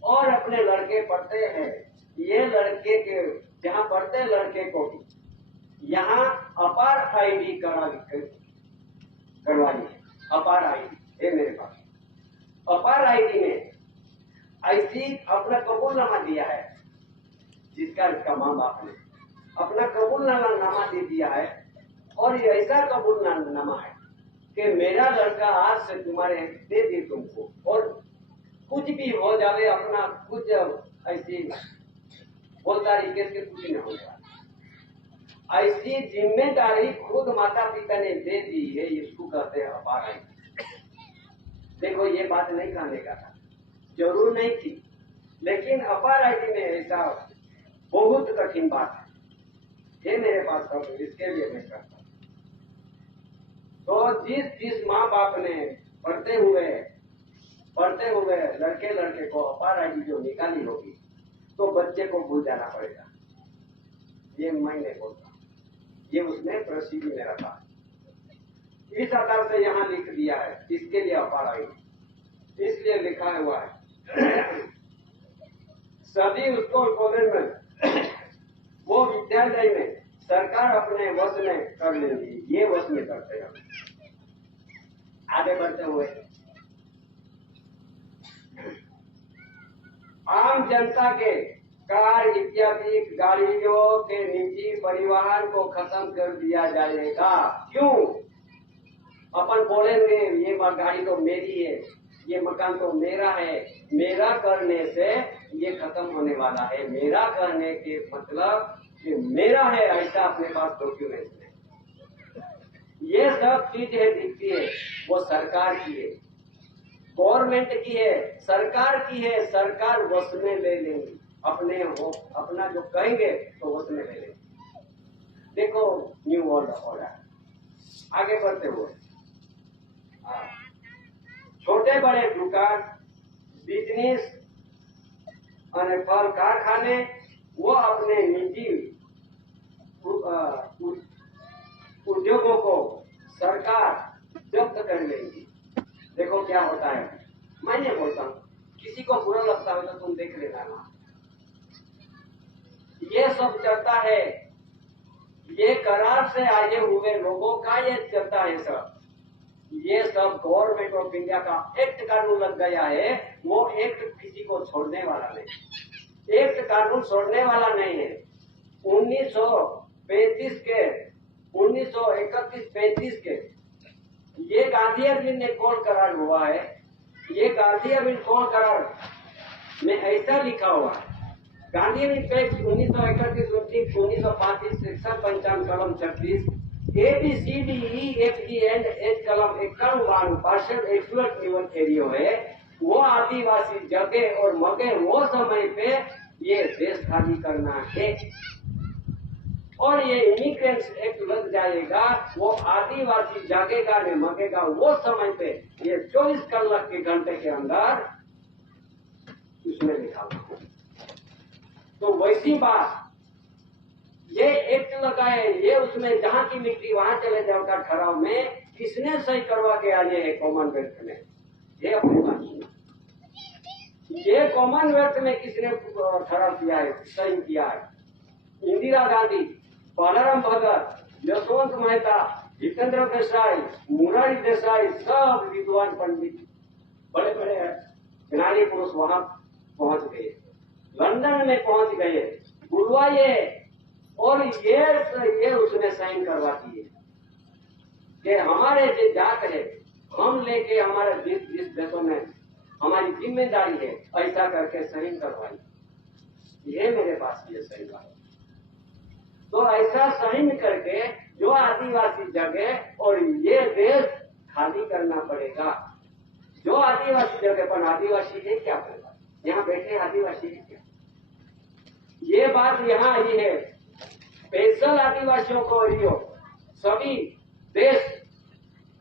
और अपने लड़के पढ़ते हैं, ये लड़के के जहाँ पढ़ते लड़के को भी यहाँ अपार आईडी करवानी है। अपार आईडी है मेरे पास। अपार आईडी में ऐसी अपना कबूलनामा दिया है, जिसका इसका माँ बाप ने अपना कबूलनामा दे दिया है। और ये ऐसा कबूलनामा है कि मेरा लड़का आज से तुम्हारे दे दी तुमको, और कुछ भी हो जावे अपना कुछ ऐसी बोलता तरीके से कुछ नहीं होगा। ऐसी जिम्मेदारी खुद माता पिता ने दे दी है, इसको कहते हैं अपार आईडी। देखो ये बात नहीं कहने का था, जरूर नहीं थी, लेकिन अपार आईडी में ऐसा बहुत कठिन बात है। ये मेरे पास सब इसके लिए मैं करता हूँ। तो जिस माँ बाप ने पढ़ते हुए लड़के को अपार आईडी जो निकाली होगी, तो बच्चे को भूल जाना पड़ेगा। ये मैं नहीं बोलता, ये उसने प्रसिद्धि में रखा। इस आधार से यहाँ लिख दिया है, इसके लिए अपार आईडी इसलिए लिखा हुआ है। सभी उसको कॉलेज में वो विद्यालय में सरकार अपने वश में कर लेगी, ये वश में करते हैं। आगे बढ़ते हुए आम जनता के कार इत्यादि गाड़ियों के निजी परिवहन को खत्म कर दिया जाएगा। क्यों? अपन बोलेंगे ये गाड़ी तो मेरी है, ये मकान तो मेरा है, मेरा करने से ये खत्म होने वाला है। मेरा करने के मतलब कि मेरा है, ऐसा अपने पास डॉक्यूमेंट में ये सब चीजें दिखती है, वो सरकार की है, गवर्नमेंट की है, सरकार की है। सरकार वश में ले लेंगी, अपने हो अपना जो कहेंगे तो वश में ले लेंगे। देखो न्यू वर्ल्ड ऑर्डर। आगे बढ़ते हुए छोटे बड़े दुकान, बिजनेस और फल कारखाने वो अपने निजी उद्योगों को सरकार जब्त कर लेगी। देखो क्या होता है, मैं नहीं बोलता हूँ, किसी को बुरा लगता है तो तुम देख लेना ना। ये सब चलता है, ये करार से आए हुए लोगों का ये चलता है सब। ये सब गवर्नमेंट ऑफ इंडिया का एक्ट कानून लग गया है, वो एक्ट किसी को छोड़ने वाला नहीं। एक्ट कानून छोड़ने वाला नहीं है। 1935 के 1931-35 के ये गांधी अरविंद ने कौन करार हुआ है। ये गांधी अरविंद कौन करार में ऐसा लिखा हुआ है, गांधी अरविंद 1931-1935 सेक्शन 55 कलम 36 ABCDEFGH कलम 51 पार्शियल एक्सक्लूड गिवन एरिया है। वो आदिवासी जगह और मगे वो समय पे ये देश खाली करना है, और ये इमिग्रेंट्स एक्ट लग जाएगा। वो आदिवासी जागेगा ने मगेगा वो समय पे, ये 24 कलाक के घंटे के अंदर उसमें लिखा हुआ। तो वैसी बात ये एक्ट लगा है, ये उसमें जहां की मिट्टी वहां चले जाएगा। ठहराव में किसने सही करवा के आए हैं कॉमनवेल्थ में? ये अपनी बात सुना, ये कॉमनवेल्थ में किसने ठहराव किया है, सही किया है? इंदिरा गांधी, बालाराम भगत, यशवंत मेहता, जितेंद्र देसाई, मुरारी देसाई, सब विद्वान पंडित बड़े बड़े ज्ञानी पुरुष वहां पहुंच गए, लंदन में पहुंच गए, बुलवाइए, और ये उसने साइन करवा दिए कि हमारे जो जात है हम लेके हमारे जिस देशों में हमारी जिम्मेदारी है, ऐसा करके साइन करवाई। ये मेरे पास ये सही बात। तो ऐसा साइन करके जो आदिवासी जगह और ये देश खाली करना पड़ेगा। जो आदिवासी जगह पर आदिवासी है क्या पड़ेगा? यहाँ बैठे आदिवासी है क्या? ये बात यहाँ आई है स्पेशल आदिवासियों को एरियो सभी देश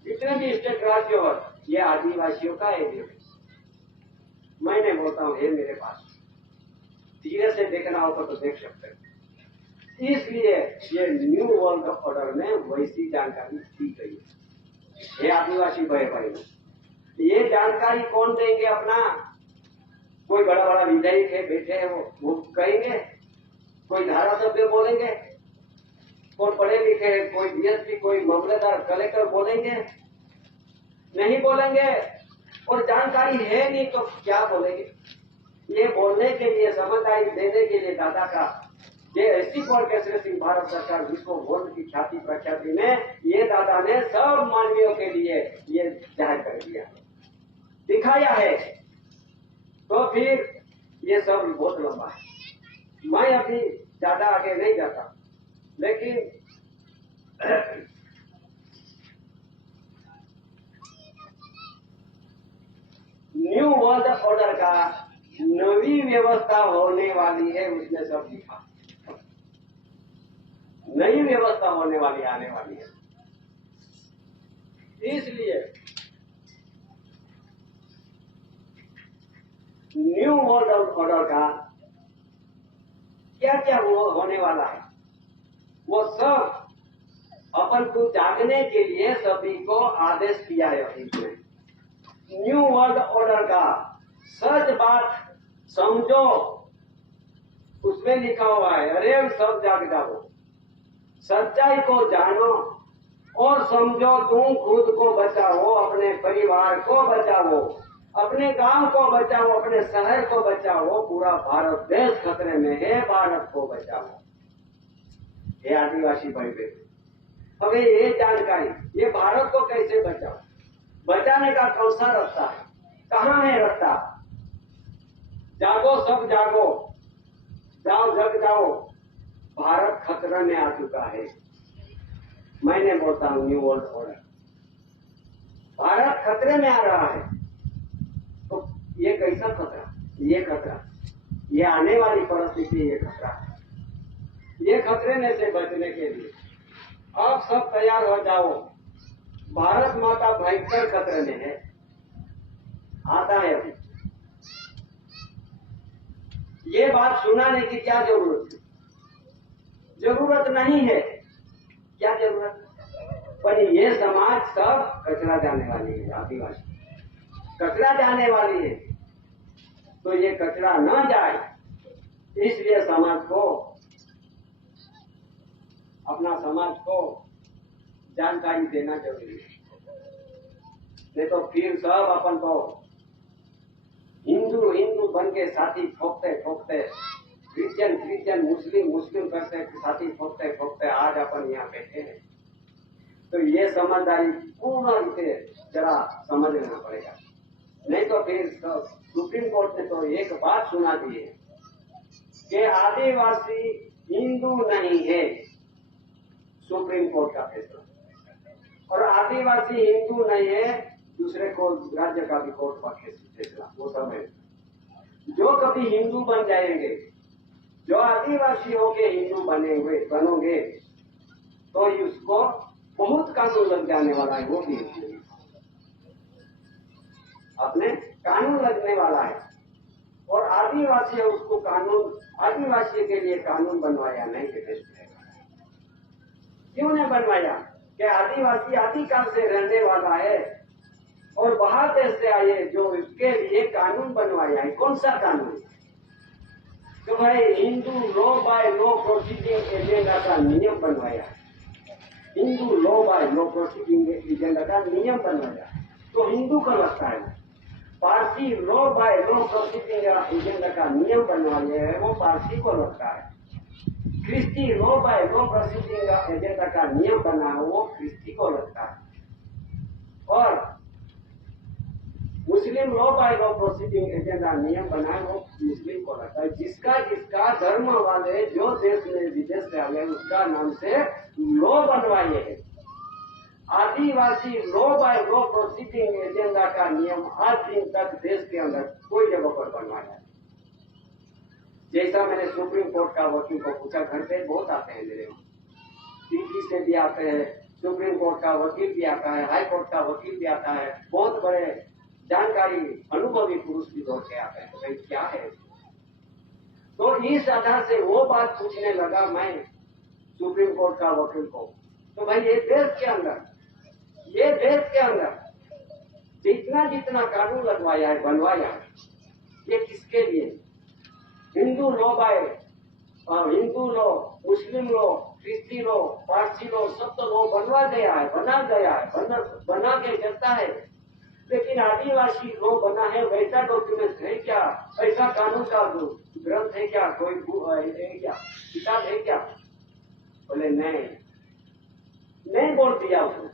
जितने भी स्टेट राज्य हो ये आदिवासियों का एरिया है। मैंने बोलता हूँ ये मेरे पास धीरे से देखना होगा तो देख सकते हैं। इसलिए ये न्यू वर्ल्ड ऑर्डर में वैसी जानकारी दी गई है। ये आदिवासी भाई ये जानकारी कौन देंगे? अपना कोई बड़ा बड़ा विधायक है बैठे हैं वो कहेंगे, कोई धारा सभ्य बोलेंगे, कोई पढ़े लिखे कोई डीएसपी कोई मामलेदार कलेक्टर बोलेंगे? नहीं बोलेंगे। और जानकारी है नहीं तो क्या बोलेंगे? ये बोलने के लिए समझदारी देने के लिए दादा का ये एसटी पॉल केसरी सिंह भारत सरकार विश्व गोल्ड की ख्याति प्रख्याति में ये दादा ने सब मानवीयों के लिए ये जाहिर कर दिया, दिखाया है। तो फिर ये सब बहुत लंबा है, मैं अभी ज्यादा आगे नहीं जाता, लेकिन न्यू वर्ल्ड ऑर्डर का नवी व्यवस्था होने वाली है, उसमें सब लिखा नई व्यवस्था होने वाली आने वाली है। इसलिए न्यू वर्ल्ड ऑर्डर का क्या क्या होने वाला है वो सब अपन को जागने के लिए सभी को आदेश किया है। इसमें न्यू वर्ल्ड ऑर्डर का सच बात समझो, उसमें लिखा हुआ है, अरे सब जाग जाओ, सच्चाई को जानो और समझो, तुम खुद को बचाओ, अपने परिवार को बचाओ, अपने गांव को बचाओ, अपने शहर को बचाओ, पूरा भारत देश खतरे में है, भारत को बचाओ। ये आदिवासी भाई बहन हमें ये जानकारी, ये भारत को कैसे बचाओ, बचाने का कौन सा रास्ता है, कहाँ है रास्ता? जागो, सब जागो, जाओ जग जाओ, भारत खतरे में आ चुका है। मैंने बोलता हूँ न्यू वर्ल्ड ऑर्डर, भारत खतरे में आ रहा है। तो ये कैसा खतरा? ये खतरा, ये आने वाली परिस्थिति, ये खतरा है। ये खतरे में से बचने के लिए आप सब तैयार हो जाओ। भारत माता भयंकर खतरे में है, आता है अभी। ये बात सुनाने की क्या जरूरत है? जरूरत नहीं है। क्या जरूरत? पर ये समाज सब कचरा जाने वाली है, आदिवासी कचरा जाने वाली है। तो ये कचरा न जाए इसलिए समाज को, अपना समाज को जानकारी देना जरूरी है। नहीं तो फिर सब अपन को हिंदू हिंदू बन के साथी ठोकते ठोकते, क्रिश्चियन क्रिश्चियन, मुस्लिम मुस्लिम करते साथी ठोकते ठोकते आज अपन यहाँ बैठे हैं। तो ये समझदारी पूर्ण रूप से जरा समझ लेना पड़ेगा, नहीं तो फिर सुप्रीम कोर्ट ने तो एक बात सुना दी है कि आदिवासी हिंदू नहीं है, सुप्रीम कोर्ट का फैसला। और आदिवासी हिंदू नहीं है, दूसरे को राज्य का भी कोर्ट का फैसला, वो सब है। जो कभी हिंदू बन जाएंगे, जो आदिवासी होके हिंदू बनोगे तो उसको बहुत कानून लग जाने वाला है। वो भी अपने कानून लगने वाला है। और आदिवासी है, उसको कानून, आदिवासी के लिए कानून बनवाया नहीं कि क्यों नहीं बनवाया? कि आदिवासी आदिकाल से रहने वाला है और बाहर देश से आए, जो इसके लिए कानून बनवाया है। कौन सा कानून? तो भाई Hindu law by law proceeding agenda का नियम बनवाया है। Hindu law by law proceeding agenda का नियम बनवाया, तो हिंदू को लगता है। Parsi law by law proceeding agenda का नियम बनवाया है, वो पारसी को लगता है। क्रिस्टी law by law proceeding agenda का नियम बना है, वो क्रिस्टी को लगता है। और मुस्लिम law by law proceeding agenda नियम बना है, वो मुस्लिम को लगता है। जिसका जिसका धर्म वाले जो देश में विदेश से आए उसका नाम से लॉ बनवाए है। आदिवासी law by law proceeding agenda का नियम आज दिन तक देश के अंदर कोई जगह पर बनवाया है। जैसा मैंने सुप्रीम कोर्ट का वकील को पूछा, घर पे बहुत आते हैं मेरे वहाँ, दिल्ली से भी आते हैं, सुप्रीम कोर्ट का वकील भी आता है, हाई कोर्ट का वकील भी आता है, बहुत बड़े जानकारी अनुभवी पुरुष भी दौड़ के आते हैं। तो भाई क्या है? तो इस आधार से वो बात पूछने लगा मैं सुप्रीम कोर्ट का वकील को, तो भाई ये देश के अंदर जितना जितना कानून लगवाया है, बनवाया है, ये किसके लिए? हिंदू लो बाय हिंदू लो, मुस्लिम लो, क्रिश्ची लो, पारसी लो, सब तो लो बना के चलता है। लेकिन आदिवासी लो बना है, वैसा डॉक्यूमेंट है क्या? ऐसा कानून का ग्रंथ है क्या? कोई है क्या? किताब है क्या? बोले नहीं बोल दिया उसने।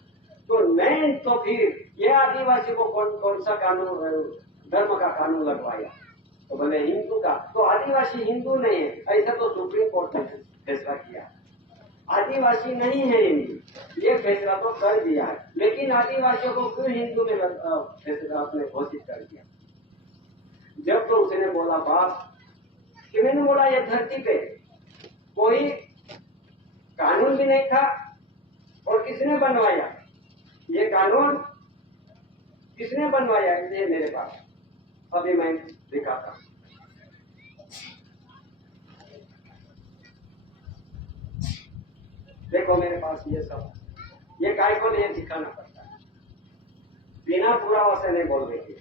तो नहीं, तो फिर ये आदिवासी को कौन सा कानून, धर्म का कानून लगवाया? तो बोले हिंदू का। तो आदिवासी हिंदू नहीं है, ऐसा तो सुप्रीम कोर्ट ने फैसला किया। आदिवासी नहीं है हिंदू, ये फैसला तो कर दिया है, लेकिन आदिवासियों को क्यों हिंदू में फैसला आपने घोषित कर दिया? जब तो उसने बोला बाप कि मैंने बोला ये धरती पे कोई कानून भी नहीं था, और किसने बनवाया ये कानून? किसने बनवाया? ये मेरे पास अभी मैं दिखाता हूं। देखो मेरे पास ये सब, ये काय को नहीं दिखाना पड़ता है, बिना पुरावा से नहीं बोल रही।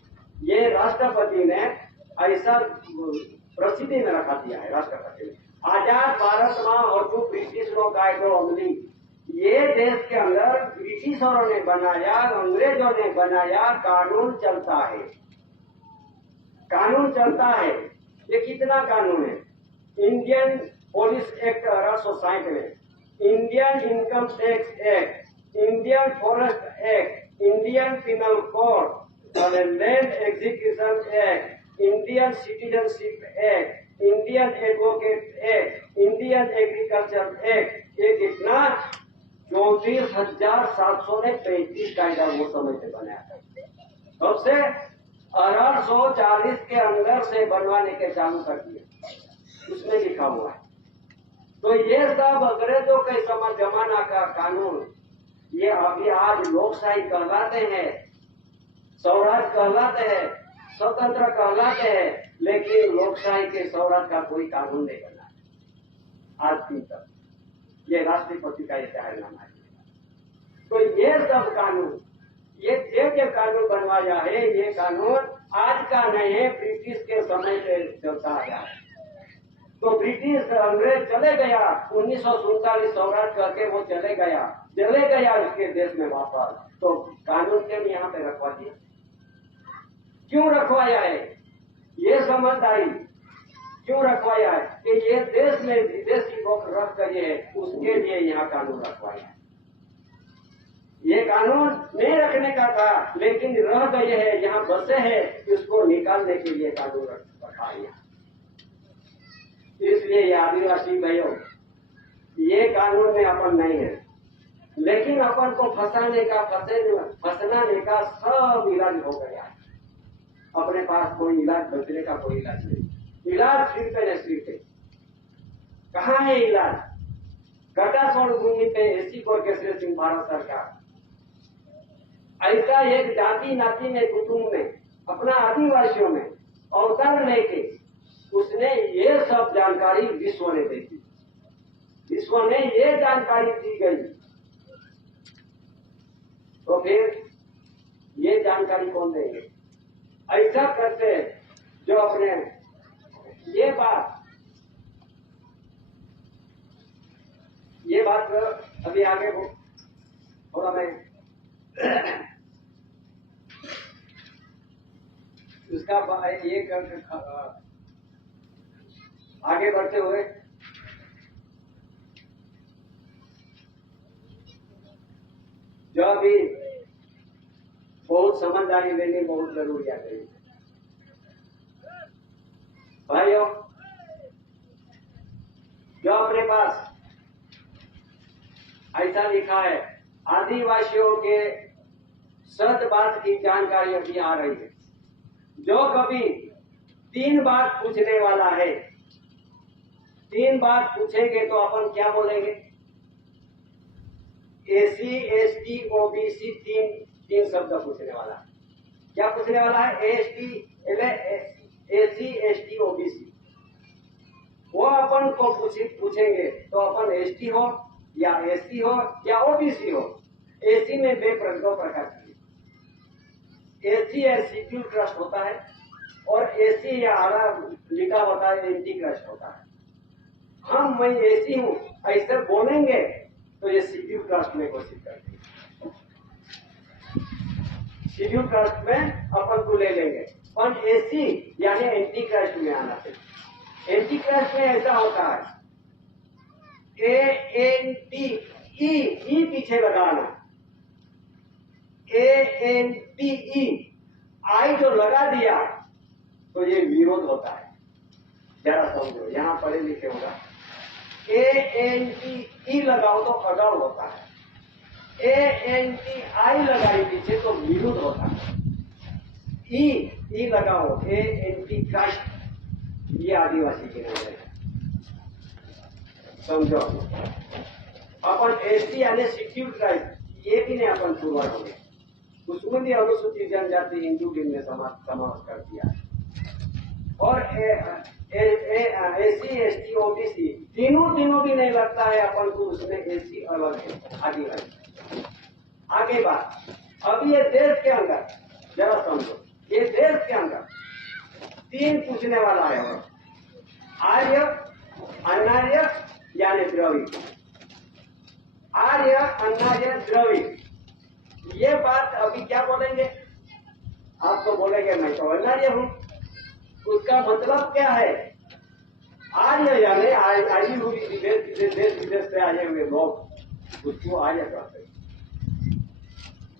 ये राष्ट्रपति ने ऐसा प्रसिद्धि में रखा दिया है। राष्ट्रपति ने आजाद भारत में और जो ब्रिटिश लोग कायदो अमली, ये देश के अंदर ब्रिटिशरों ने बनाया, अंग्रेजों ने बनाया, कानून चलता है। ये कितना कानून है? इंडियन पुलिस एक्ट 1860 में, Indian income tax act, Indian forest act, Indian penal code, land execution act, Indian citizenship act, Indian advocate act, Indian agriculture act, ये कितना 34,735 कायदा वो समय से बनाया था। तब से 1840 के अंदर से बनवाने के चालू कर दिए, उसमें लिखा हुआ है। तो ये सब अंग्रेजों के समय जमाना का कानून, ये अभी आज लोकशाही कहलाते हैं, स्वराज कहलाते हैं, स्वतंत्र कहलाते हैं, लेकिन लोकशाही के स्वराज का कोई कानून नहीं बना आज दिन तक। ये राष्ट्रपति का ये जाहिरनामा है। तो ये सब कानून, ये जो कानून बनवाया है, ये कानून आज का नहीं है, ब्रिटिश के समय से चलता आया है। तो ब्रिटिश अंग्रेज चले गया 1947 स्वराज करके, वो चले गया उसके देश में वापस। तो कानून के यहाँ पे रखवा दिया, क्यों रखवाया है? ये समझदारी क्यों रखवाया है कि ये देश में विदेशी लोग रख गए, उसके लिए यहाँ कानून रखवाया है। ये कानून नहीं रखने का था, लेकिन रह गए हैं, यहाँ बसे हैं, इसको निकालने के लिए कानून रखा है। इसलिए ये आदिवासी भाइयों, ये कानून में अपन नहीं है, लेकिन अपन को फंसाने का सब इलाज हो गया है। अपने पास कोई इलाज, बचने का कोई इलाज नहीं। इलाज सिर्फ है। कहाँ है इलाज? घटासोड़ भूमि पे एसी को कैसे सिंह भारत सरकार ऐसा एक जाति नाती में, कुटुंब में, अपना आदिवासियों में अवतार लेके उसने ये सब जानकारी विश्व ने देखी, विश्व ने ये जानकारी दी गई। तो फिर ये जानकारी कौन देंगे? ऐसा करते जो अपने ये बात अभी आगे थोड़ा मैं उसका ये आगे बढ़ते हुए जो अभी बहुत समझदारी लेनी बहुत जरूरी है भाइयों। जो अपने पास ऐसा लिखा है, आदिवासियों के सच बात की जानकारी अभी आ रही है। जो कभी 3 बात पूछने वाला है, तीन बात पूछेंगे तो अपन क्या बोलेंगे? एसी, एसटी, ओबीसी, तीन शब्द पूछने वाला है। क्या पूछने वाला है? AC, ST, OBC. वो अपन को पूछेंगे तो अपन एसटी हो या एससी हो या ओबीसी हो। एसी में दो प्रकार की, एसी या शेड्यूल कास्ट होता है और एसी या आधा लिखा होता है एंटी कास्ट होता है। मैं एसी हूं ऐसे बोलेंगे तो ये शेड्यूल कास्ट में घोषित कर देंगे, शेड्यूल कास्ट में अपन को ले लेंगे। और एसी यानी एंटी कास्ट में आना चाहिए। एंटी कास्ट में ऐसा होता है ई पीछे लगाना, ANTE आई जो लगा दिया तो ये विरोध होता है। जरा समझो, यहां पढ़े लिखे होगा। ANTE लगाओ तो अगाव होता है, ANTI लगाई पीछे तो विरुद्ध होता है। ई लगाओ ANT कास्ट, ये आदिवासी के नाम है। समझो, अपन एसटी यानी शेड्यूल कास्ट ये भी नहीं अपन शुरुआत हो गए, उसमें भी अनुसूचित जनजाति हिंदू टीम ने समावेश कर दिया। और एसी, एसटी, ओबीसी तीनों भी नहीं लगता है अपन को, उसमें एसी अलग है, आदिवासी। आगे बात, अब ये देश के अंदर जरा समझो, ये देश के अंदर तीन पूछने वाला है, और आर्य, अनार्य यानी द्रविड़। आर्य, अनार्य, द्रविड़, ये बात अभी क्या बोलेंगे? आप तो बोलेंगे मैं तो अनार्य हूं। उसका मतलब क्या है? आर्य यानी आई हुई देश विदेश से आए हुए लोग, उसको आर्य कहते हैं।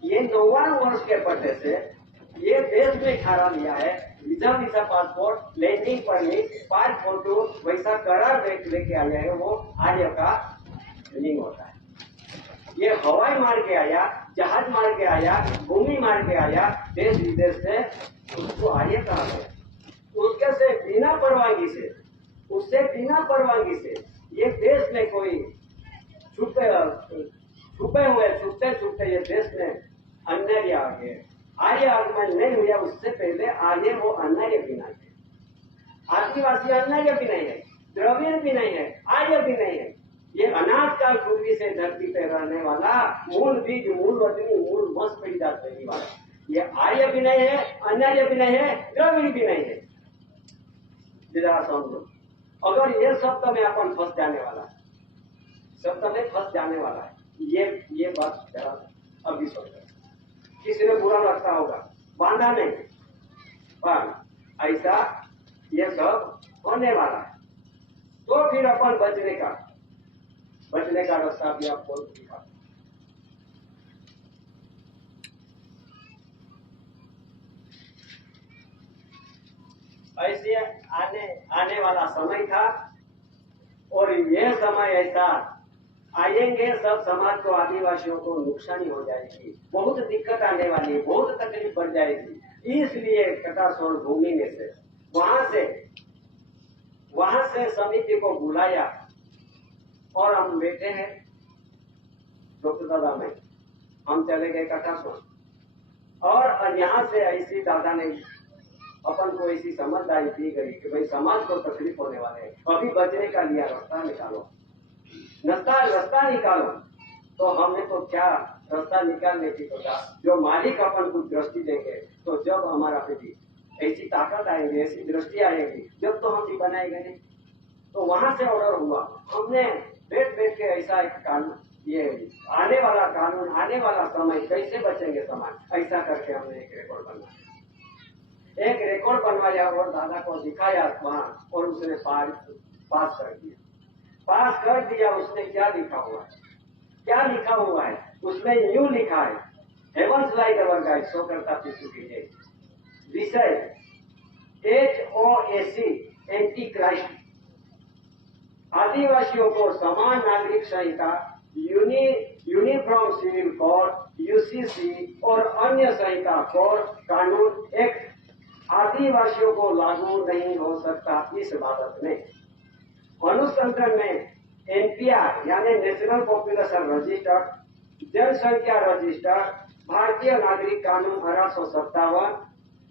ये 99 वर्ष के पढ़ने से ये देश में खड़ा लिया है, visa passport, landing permit, 5 photo वैसा करार लेके आया है, वो आर्य का लिंग होता है। ये हवाई मार के आया, जहाज मार के आया, भूमि मार के आया देश विदेश से, उसको आर्य कहा गया। उसके से बिना परवानगी से, उससे बिना परवानगी से ये देश में कोई छुपे छुपते ये देश में अन्य आ गए। आर्य आगमन नहीं हुआ उससे पहले आर्य वो अन्य भी नहीं है, आदिवासी अन्य भी नहीं है, द्रविड़ भी नहीं है, आर्य भी नहीं है। ये अनाथ काल पूर्वी से धरती पे रहने वाला मूल बीज, मूल वतनी, मूल मस्त पैदा करने वाला, ये आर्य भी नहीं है, अन्य भी नहीं है, द्रविड़ भी नहीं है। जरा समझो, अगर ये शब्द में अपन फंस जाने वाला है, शब्द में फंस जाने वाला है, ये बात जरा अभी सोचो। किसी ने बुरा लगता होगा, बांधा नहीं, पर ऐसा ये सब होने वाला है, तो फिर अपन बचने का रास्ता भी आपको दिखा। ऐसे आने वाला समय था, और ये समय ऐसा आएंगे, सब समाज को, आदिवासियों को नुकसानी हो जाएगी, बहुत दिक्कत आने वाली है, बहुत तकलीफ बढ़ जाएगी। इसलिए कटासोल भूमि में से वहां से समिति को बुलाया, और हम बैठे हैं डॉक्टर दादा में, हम चले गए कटासोल, और यहाँ से ऐसी दादा ने अपन को ऐसी समझदारी दी गई कि भाई समाज को तकलीफ होने वाले है, अभी बचने का लिया रास्ता निकालो, रास्ता निकालो। तो हमने तो क्या रास्ता निकालने की सोचा, जो मालिक अपन को दृष्टि देंगे, तो जब हमारा भी ऐसी ताकत आएगी, ऐसी दृष्टि आएगी, जब तो हम भी बनाएंगे नहीं। तो वहां से ऑर्डर हुआ, हमने बैठ के ऐसा एक कानून, ये आने वाला कानून, आने वाला समय कैसे बचेंगे समाज, ऐसा करके हमने एक रिकॉर्ड बनवाया और दादा को दिखाया वहां, और उसने पास कर दिया। उसने क्या लिखा हुआ है? उसने यूं लिखा है, हेवंस लाइक अवर गाइड, सो करता पीछू कीजिए। विषय HOAC एंटी क्राइस्ट, आदिवासियों को समान नागरिक संहिता, यूनिफॉर्म सिविल कोड, UCC और अन्य संहिता कोड कानून एक्ट आदिवासियों को लागू नहीं हो सकता इस बाबत में। अनुसंधान में एनपीआर यानी नेशनल पॉपुलेशन रजिस्टर, जनसंख्या रजिस्टर, भारतीय नागरिक कानून 1857,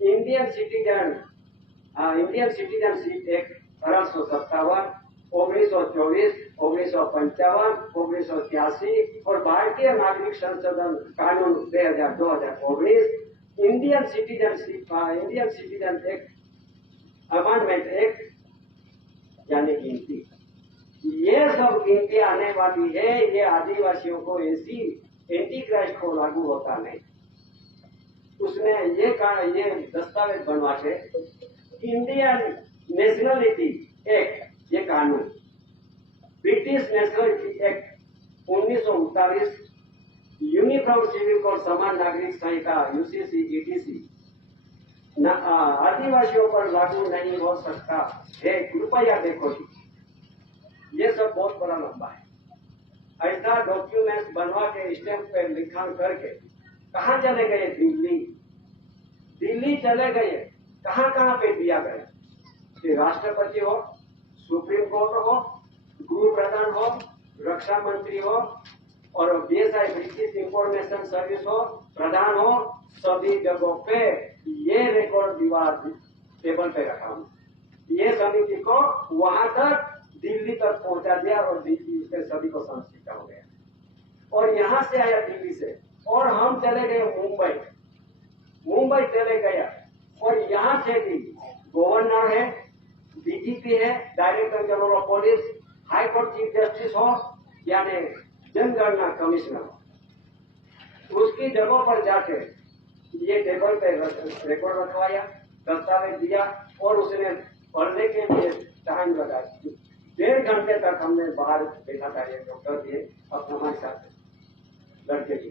इंडियन सिटीजनशिप एक्ट 1857, 1924, 1955, 1986 और भारतीय नागरिक संशोधन कानून 2019, Indian citizen act amendment act यानी गिनती, ये सब गिनती आने वाली है। ये आदिवासियों को ऐसी एंटी क्राइस्ट को लागू होता नहीं। उसने ये दस्तावेज बनवा के इंडियन नेशनलिटी एक्ट, ये कानून, British nationality act 1939, uniform civil code समान नागरिक संहिता यूसीसी ईटीसी आदिवासियों पर लागू नहीं हो सकता है। कृपया देखो जी, ये सब बहुत बड़ा लंबा है। ऐसा डॉक्यूमेंट्स बनवा के स्टैंप पे लिखा करके कहाँ चले गए? दिल्ली चले गए। कहाँ कहाँ पे दिया गया? कि राष्ट्रपति हो, सुप्रीम कोर्ट हो, गृह प्रधान हो, रक्षा मंत्री हो और बीएसआई ब्रिटिश इंफॉर्मेशन सर्विस हो, प्रधान हो, सभी जगहों पे ये रिकॉर्ड दीवार टेबल पे रखा हूं। ये समिति को वहां तक दिल्ली तक पहुंचा दिया और दिल्ली से सभी को संस्कृत हो गया। और यहां से आया दिल्ली से, और हम चले गए मुंबई चले गया, और यहां से भी गवर्नर है, डीजीपी है, director general of police, high court chief justice हो यानी जनगणना कमिश्नर, उसकी जगह पर जाके ये टेबल पे रिकॉर्ड रखवाया, दस्तावेज दिया और उसने पढ़ने के लिए टाइम लगा। 1.5 घंटे तक हमने बाहर बैठा था। ये डॉक्टर भी अब हमारे साथ लड़के भी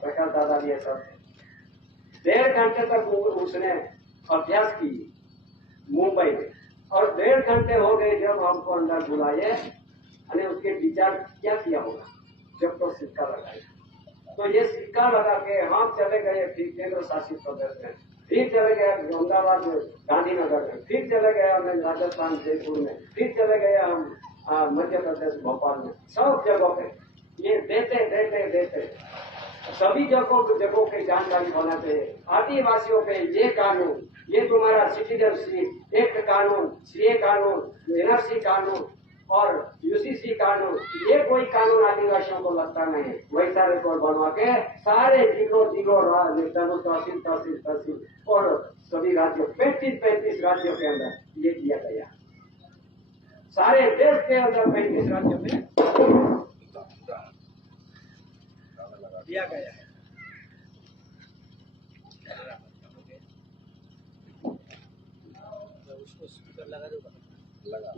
प्रकाश दादा भी सब 1.5 घंटे तक उसने अभ्यास की मुंबई में, और 1.5 घंटे हो गए जब हमको अंदर बुलाए। और उसके विचार क्या किया होगा जब तो सिक्का लगाया। तो ये सिक्का लगा के हम चले गए फिर केंद्र शासित प्रदेश में, फिर चले गए अहमदाबाद में, गांधीनगर में, फिर चले गए हम राजस्थान जयपुर में, फिर चले गए हम मध्य प्रदेश भोपाल में। सब जगहों पे ये देते सभी जगहों की जानकारी होना चाहिए। आदिवासियों पे ये कानून, ये तुम्हारा सिटीजनशिप एक्ट कानून, सीए कानून, एनआरसी कानून और यूसीसी कानून, ये कोई कानून आदिवासियों को लगता नहीं। वैसा रिकॉर्ड बनवा के सारे जिलों तहसील और सभी राज्यों 35 राज्यों के अंदर ये किया गया। सारे देश के अंदर 35 राज्यों में दिया गया है। उसको स्पीकर लगा दो, लगा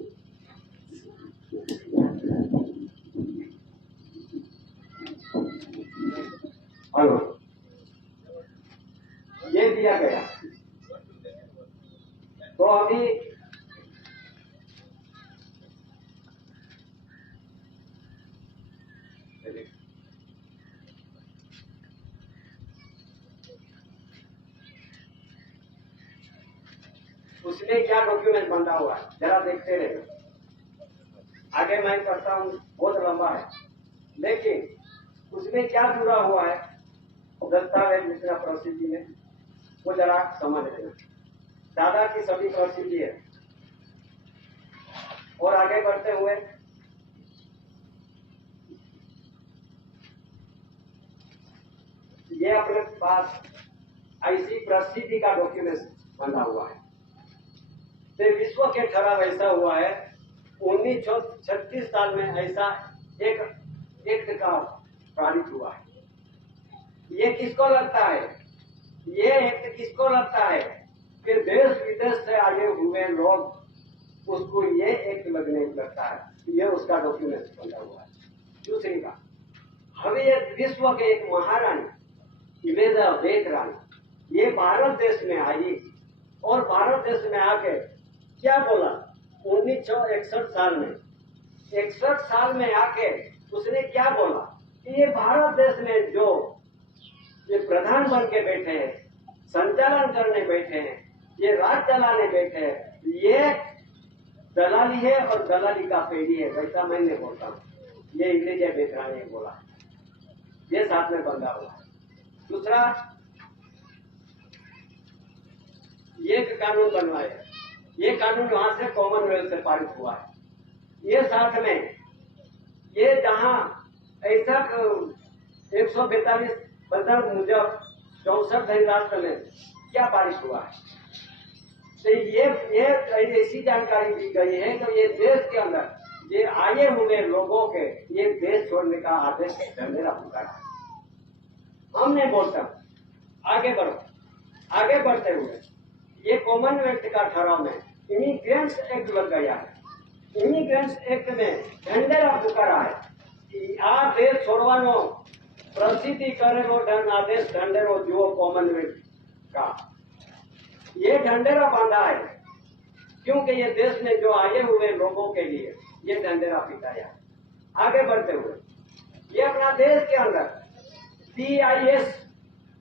हेलो, ये दिया गया। तो अभी उसमें क्या डॉक्यूमेंट बंधा हुआ है जरा देखते रहे। आगे मैं करता हूँ, बहुत लंबा है, लेकिन उसमें क्या जुड़ा हुआ है दस्तावेज मिश्रा प्रसिद्धि में, वो जरा समझ लेना। दादा की सभी प्रसिद्धि है। और आगे बढ़ते हुए ये अपने पास ऐसी प्रसिद्धि का डॉक्यूमेंट बना हुआ है। तो विश्व के ठहराव ऐसा हुआ है 1936 साल में ऐसा एक एक्ट का पारित हुआ है। ये किसको लगता है? ये एक्ट किसको लगता है कि देश विदेश से आए हुए लोग उसको ये एक्ट लगने लगता है। ये उसका डॉक्यूमेंट बना हुआ है। दूसरी बात, हमें ये विश्व के एक महारानी इवेदा वेद रानी ये भारत देश में आई और भारत देश में आके क्या बोला 1961 साल में, 61 साल में आके उसने क्या बोला कि ये भारत देश में जो ये प्रधान बन के बैठे हैं, संचालन करने बैठे हैं, ये राज चलाने बैठे हैं, ये दलाली है और दलाली का पेड़ी है, वैसा मैं नहीं बोलता हूँ। ये इंग्लिश बेतरा ने बोला, ये साथ में बंधा हुआ है। दूसरा, ये कानून बनवाया, ये कानून वहां से कॉमनवेल्थ से पारित हुआ है। ये साथ में ये जहां ऐसा 142 बदल मुजब 64 राष्ट्र में क्या पारित हुआ है, तो ये ऐसी जानकारी दी गई है कि ये देश के अंदर ये आए हुए लोगों के ये देश छोड़ने का आदेश मेरा पुकारा है। हम नहीं बोलता, आगे बढ़ो। आगे बढ़ते हुए ये कॉमनवेल्थ का ठहराव में इमिग्रेंट्स एक्ट लग गया है। इमिग्रेंट्स एक्ट में ढंढेरा पुकारा है कि आ देश छोड़वानो प्रसिद्धि करेलो धन आदेश ढंढेरो जुओ कॉमनवेल्थ का। ये ढंढेरा बांधा है क्योंकि ये देश में जो आए हुए लोगों के लिए ये ढंढेरा पिटाया। आगे बढ़ते हुए ये अपना देश के अंदर CIS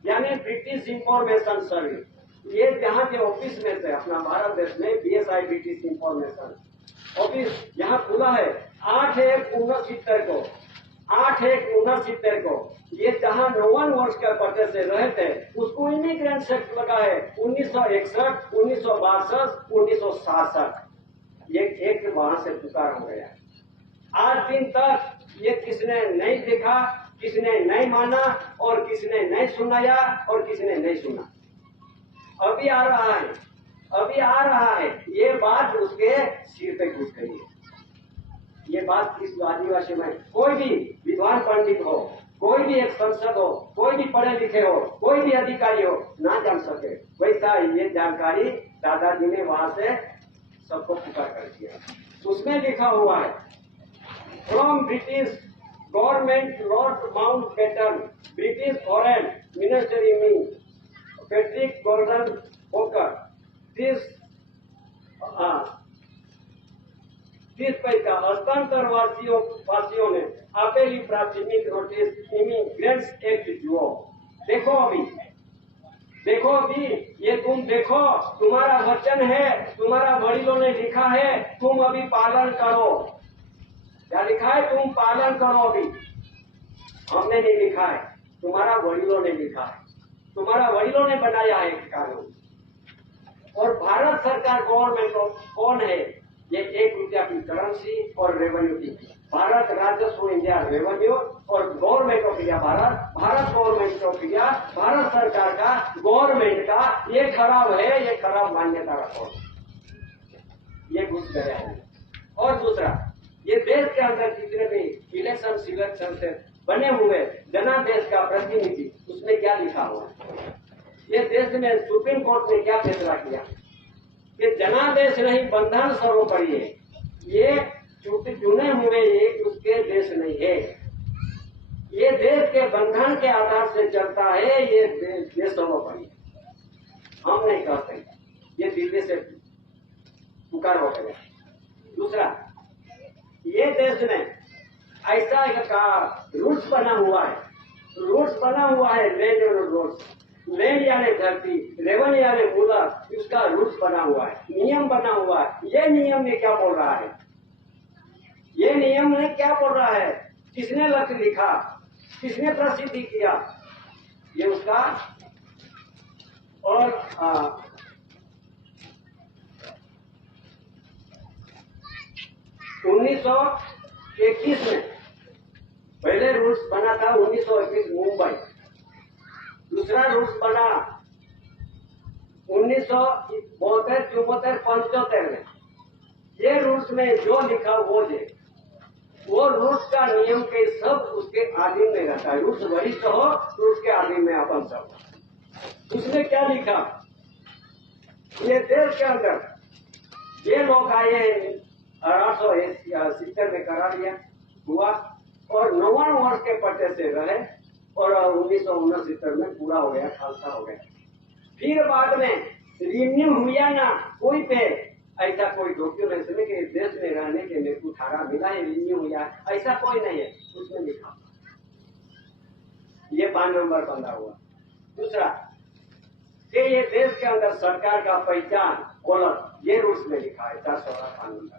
यानी ब्रिटिश इंफॉर्मेशन सर्विस, ये जहाँ के ऑफिस में से अपना भारत देश में BSI ब्रिटिश इंफॉर्मेशन ऑफिस यहाँ खुला है 8/1/69 को ये जहाँ 59 वर्ष के पते से रहे थे उसको इमिग्रेंट एक्ट लगा है 1961, 1962, 1967। ये एक वहां से पुकार हो गया। आज दिन तक ये किसने नहीं देखा, किसने नहीं माना और किसने नहीं सुनाया और किसने नहीं सुना। अभी आ रहा है, अभी आ रहा है, ये बात उसके सिर पे घुस गई है। ये बात इस आदिवासी में कोई भी विद्वान पंडित हो, कोई भी एक संसद हो, कोई भी पढ़े लिखे हो, कोई भी अधिकारी हो ना जान सके। वैसा ये जानकारी दादाजी ने वहां से सबको पुकार कर दिया। उसमें लिखा हुआ है from British government Lord Mountbatten British foreign ministry में पैट्रिक गॉर्डन होकर 30 पैसा हस्तांतर वासियों ने आपेली प्राथमिक नोटिस इमिग्रेंट्स एक्ट जुओ। देखो अभी ये तुम देखो, तुम्हारा वचन है, तुम्हारा वडीलों ने लिखा है, तुम अभी पालन करो। क्या लिखा है? तुम पालन करो। अभी हमने नहीं लिखा है, तुम्हारा वडीलों ने लिखा है, तुम्हारा वडीलों ने बनाया है कानून। और भारत सरकार गवर्नमेंट कौन है? ये 1 रुपया की करेंसी और रेवेन्यू की। भारत राजस्व इंडिया रेवेन्यू और government of India Bharat government of India Bharat सरकार का गवर्नमेंट का ये खराब है, ये खराब मान्यता रखो, ये घुस गया है। और दूसरा, ये देश के अंदर जितने भी इलेक्शन सिलेक्शन से बने हुए जनादेश का प्रतिनिधि, उसमें क्या लिखा हुआ है? ये देश में सुप्रीम कोर्ट ने क्या फैसला किया कि जनादेश नहीं बंधन सर्वोपरि है। ये चुने हुए एक उसके देश नहीं है, ये देश के बंधन के आधार से चलता है, ये देश सर्वोपरि है। हम नहीं कहते, ये दिल्ली से पुकार हो गया। दूसरा, ये देश में ऐसा एक रूल्स बना हुआ है लैंड रूल्स, लैंड यानी धरती, रेवेन्यू यानी मूला, उसका रूल्स बना हुआ है, नियम बना हुआ है। ये नियम में क्या बोल रहा है? ये नियम में क्या बोल रहा है? किसने लक्ष्य लिखा, किसने प्रसिद्धि किया, ये उसका। और 1921 में पहले रूल्स बना था 1921 मुंबई, दूसरा रूल्स बना 1972, 74, 75 में। ये रूल्स में जो लिखा वो रूल्स का नियम के सब उसके अधीन में रहता है। रूल्स वरिष्ठ हो, रूल्स के अधीन में अपन सब। उसमें क्या लिखा? ये देश के अंदर ये लोग आए 1870 में करा लिया हुआ और 59 वर्ष के पट्टे से रहे और 1969 में पूरा हो गया, खालसा हो गया। फिर बाद में रिन्यू हुआ ना कोई पे ऐसा कोई डॉक्यूमेंट में कि देश में रहने के मेरे को 18 मिला है, रिन्यू हुआ, ऐसा कोई नहीं है उसमें लिखा। ये 5 नंबर बंधा हुआ। दूसरा कि ये देश के अंदर सरकार का पहचान ओलट, ये रूल्स में लिखा है 418 कानून का।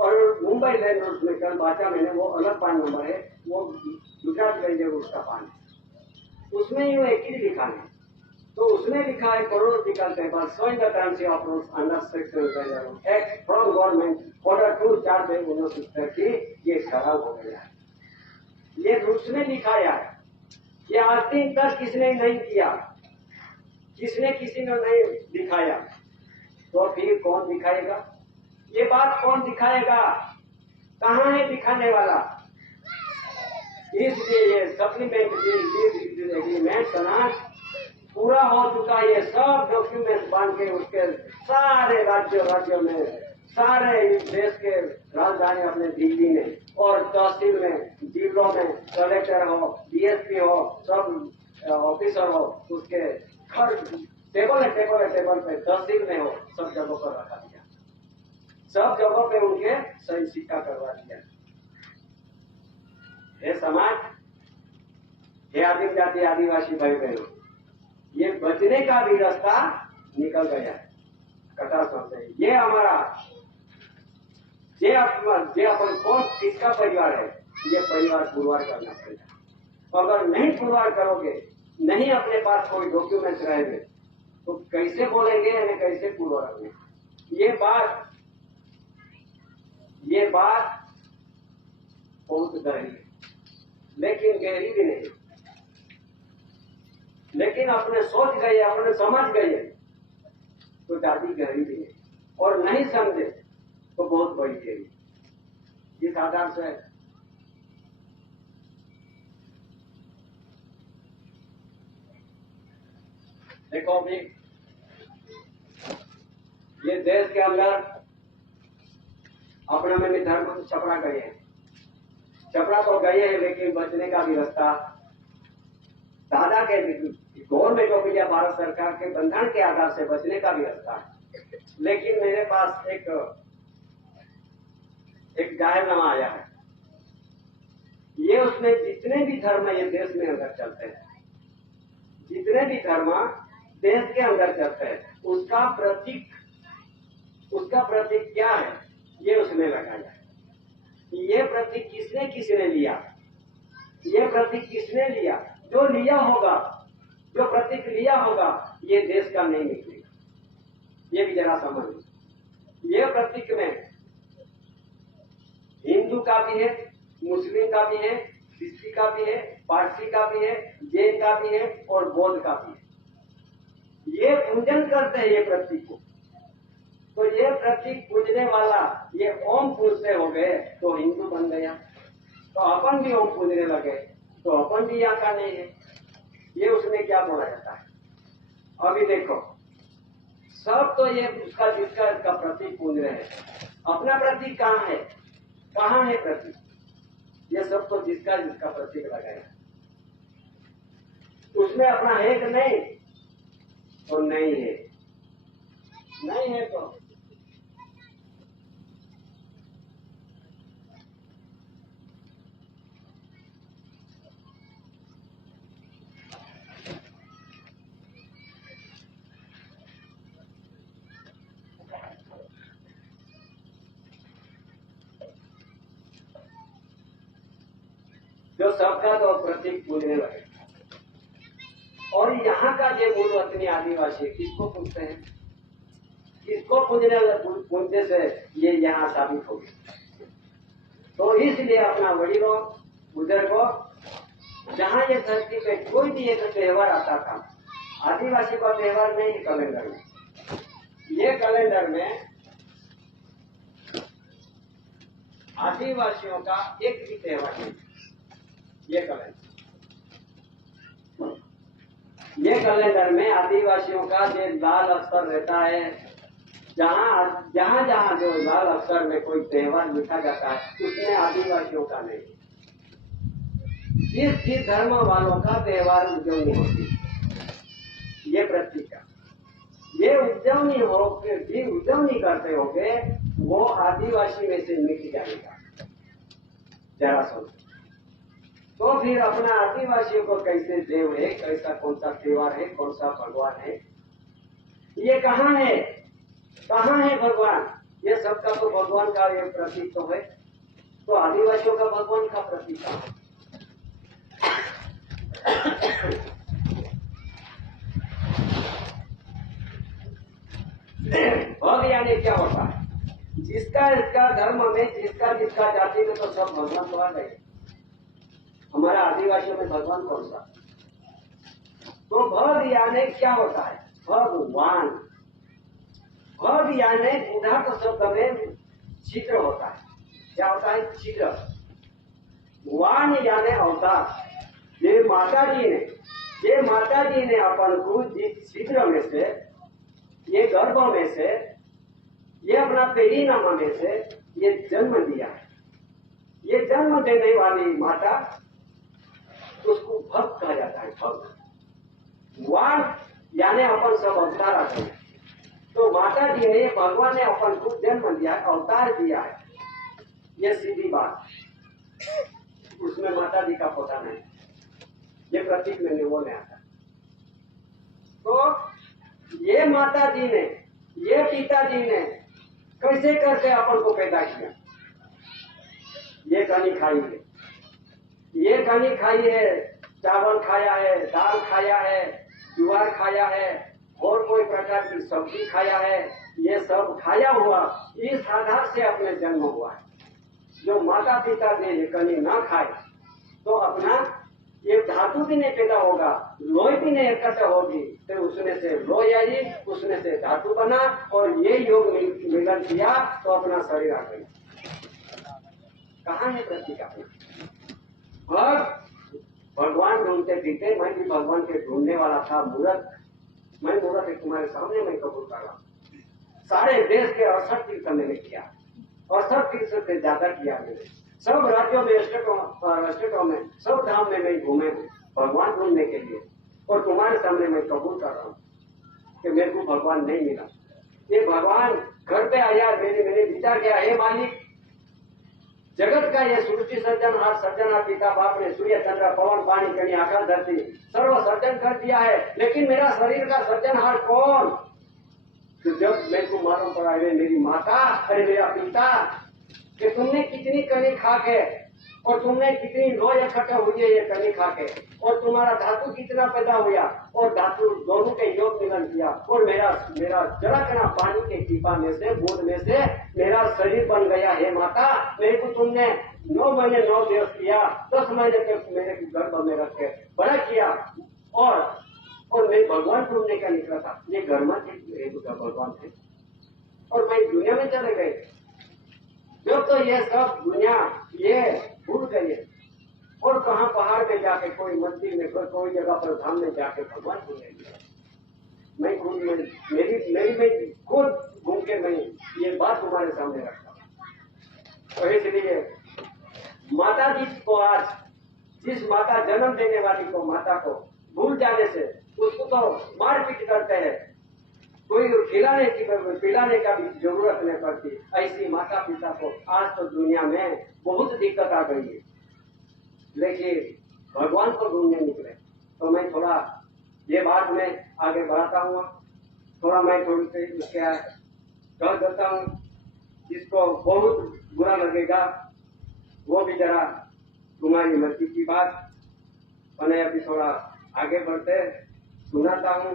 और मुंबई लैंड रूट में कल बाचा मैंने, वो अलग पान नंबर है, वो गुजरात रेंजर रूट का पान है। उसमें यूं एक ही लिखा है, तो उसमें लिखा है chronological table showing the currency of rules under section Act from government order 2/4/1970 की ये खराब हो गया है। ये रूल्स में लिखाया है, ये आज दिन तक किसने नहीं किया, किसने किसी ने नहीं दिखाया, तो फिर कौन दिखाएगा? ये बात कौन दिखाएगा? कहाँ है दिखाने वाला? इसलिए ये सप्लीमेंट बिल एग्रीमेंट पूरा हो चुका है। ये सब डॉक्यूमेंट बन के उसके सारे राज्यों में, सारे इस देश के राजधानी अपने दिल्ली में और तहसील में, जिलों में कलेक्टर हो, डीएसपी हो, सब ऑफिसर हो, उसके हर टेबल पे तहसील में हो, सब जगहों पर रखा दिया, सब जगहों पे उनके सही सिक्का करवा दिया। हे समाज, हे आदिम जाति आदिवासी भाई बहनों, ये बचने का भी रास्ता निकल गया है कटार से। ये हमारा जे अपन कौन किसका परिवार है, ये परिवार पुरवार करना पड़ेगा। अगर नहीं पुरवार करोगे, नहीं अपने पास कोई डॉक्यूमेंट्स रहेंगे, तो कैसे बोलेंगे यानी कैसे पुरवार होंगे? ये बात बहुत गहरी है, लेकिन गहरी भी नहीं, लेकिन अपने सोच गए, अपने समझ गए तो ज्यादा गहरी भी है, और नहीं समझे तो बहुत बड़ी गहरी। इस आधार से देखो, अभी ये देश के अंदर अपना में धर्म छपरा गए हैं, छपरा तो गए हैं, लेकिन बचने का भी रास्ता दादा के गवर्नमेंट ऑफ इंडिया भारत सरकार के बंधन के आधार से बचने का भी रास्ता है। लेकिन मेरे पास एक जाहिरनामा आया है, ये उसमें जितने भी धर्म ये देश में अंदर चलते हैं, जितने भी धर्म देश के अंदर चलते हैं, उसका प्रतीक क्या है, ये उसमें लगाया है। ये प्रतीक किसने लिया, ये प्रतीक किसने लिया? जो लिया होगा, जो प्रतीक लिया होगा, ये देश का नहीं निकलेगा। ये भी जरा समझ, ये प्रतीक में हिंदू का भी है, मुस्लिम का भी है, सिख का भी है, पारसी का भी है, जैन का भी है और बौद्ध का भी है। ये पूजन करते हैं ये प्रतीक को, तो ये प्रतीक पूजने वाला ये ओम पूजते हो गए तो हिंदू बन गया, तो अपन भी ओम पूजने लगे तो अपन भी यहाँ का नहीं है। ये उसमें क्या बोला जाता है? अभी देखो, सब तो ये उसका जिसका प्रतीक पूज रहे हैं, अपना प्रतीक कहाँ है? कहाँ है प्रतीक? ये सब तो जिसका प्रतीक लगाया, उसमें अपना है कि नहीं? तो नहीं है, नहीं है तो जो सबका तो प्रतीक पूजने लगे। और यहाँ का जो मूल वतनी आदिवासी किसको पूजते हैं? किसको पूजने से ये यहाँ साबित हो गया। तो इसलिए अपना वडीलों बुजुर्गों, जहाँ ये धरती पे कोई भी एक त्योहार आता था, आदिवासी का त्योहार नहीं कैलेंडर में, ये कैलेंडर में आदिवासियों का एक भी त्योहार नहीं। ये कैलेंडर में आदिवासियों का जो लाल अक्षर रहता है, जहाँ जो लाल अक्षर में कोई त्योहार लिखा जाता है, उसमें आदिवासियों का नहीं। जिस धर्म वालों का त्योहार उज्जवनी होती है, ये प्रतीक का ये उज्जवनी करते होंगे, वो आदिवासी में से मिट जाएगा। जरा सोचो, तो फिर अपना आदिवासियों को कैसे देव है, कैसा कौन सा त्योहार है, कौन सा भगवान है, ये कहाँ है? कहाँ है भगवान? ये सबका तो भगवान का एक प्रतीक तो है, तो आदिवासियों का भगवान का प्रतीक है। भग यानी क्या होता है? जिसका इसका धर्म में, जिसका जिसका जाति में तो सब भगवान तो आ गए। हमारा आदिवासियों में भगवान कौन सा? तो भग यानी क्या होता है? भगवान। भग यानी बूढ़ा तो शब्द में शीघ्र होता है। क्या होता है? शीघ्र। वान यानी अवतार। ये माता जी ने अपन को जिस शीघ्र में से, ये गर्भ में से, ये अपना पेरीनामा में से ये जन्म दिया है। ये जन्म देने वाली माता, उसको भक्त कहा जाता है। भक्त। वान यानी अपन सब अवतार आ गए। तो माता जी ने, भगवान ने अपन को जन्म दिया है, अवतार दिया है। ये सीधी बात, उसमें माता जी का पता नहीं। ये प्रतीक में वो नहीं आता। तो ये माता जी ने, ये पिताजी ने कैसे करके अपन को पैदा किया? ये कनी खाई है, ये कनी खाई है, चावल खाया है, दाल खाया है, ज्वार खाया है, और कोई प्रकार की सब्जी खाया है। ये सब खाया हुआ इस आधार से अपने जन्म हुआ है। जो माता पिता ने ये कनी ना खाए तो अपना ये धातु भी नहीं पैदा होगा, लोई भी नहीं इकट्ठा होगी। तो उसमें से लोई आई, उसमें से धातु बना, और ये योग मिलन किया तो अपना शरीर आ गया। कहाँ है प्रतीक अपना? भगवान ढूंढते फिरते, मैं भी भगवान के ढूंढने वाला था। मूर्ख, मैं मूर्ख है, तुम्हारे सामने मैं कबूल कर रहा हूँ। सारे देश के 68 तीर्थ मैंने किया, 68 तीर्थ से ज्यादा किया मैंने। सब राज्यों में, स्टेटों में, सब धाम में मैं घूमे हूँ भगवान ढूंढने के लिए। और तुम्हारे सामने मैं कबूल कर रहा हूँ कि मेरे को भगवान नहीं मिला। ये भगवान घर पे आया, मैंने विचार किया, हे मालिक, जगत का ये सृष्टि सर्जनहार पिता बाप ने सूर्य चंद्र पवन पानी कणी आकाश धरती सर्व सर्जन कर दिया है, लेकिन मेरा शरीर का सर्जनहार कौन? तो जब मेरे को मालूम पड़ा, मेरी माता, अरे मेरा पिता, कि तुमने कितनी कनी खा के, और तुमने कितनी लोई इकट्ठा हुई है ये कनी खा के, और तुम्हारा धातु कितना पैदा हुआ, और धातु दोनों के योग मिलन किया, और मेरा जरा कना पानी के टीपा में से, बूंद में से मेरा शरीर बन गया। हे माता, मेरे को तुमने 9 महीने 9 दिवस किया, 10 महीने तक मेरे गर्भ में रख के बड़ा किया, और मैं भगवान ढूंढने का निकला था। ये घर में भगवान थे, और मैं दुनिया में चले गए। जब तो ये सब दुनिया ये भूल गई, और कहाँ पहाड़ पे जाके, कोई मंदिर में, कोई जगह पर धाम में जाके भगवान ढूंढेंगे। मैं खुद मेरी खुद घूम के मैं ये बात तुम्हारे सामने रखता हूँ। तो इसलिए माता जी को आज, जिस माता जन्म देने वाली को, माता को भूल जाने से उसको तो मारपीट करते हैं, कोई पिलाने का भी जरूरत नहीं पड़ती। ऐसी माता पिता को आज तो दुनिया में बहुत दिक्कत आ गई है। लेकिन भगवान को ढूंढने निकले। तो मैं थोड़ा ये बात में आगे बढ़ाता हूँ, थोड़ा मैं थोड़ी सी क्या कह देता हूँ, जिसको बहुत बुरा लगेगा वो भी जरा तुम्हारी मर्जी की बात। मैंने अभी थोड़ा आगे बढ़ते सुनाता हूँ।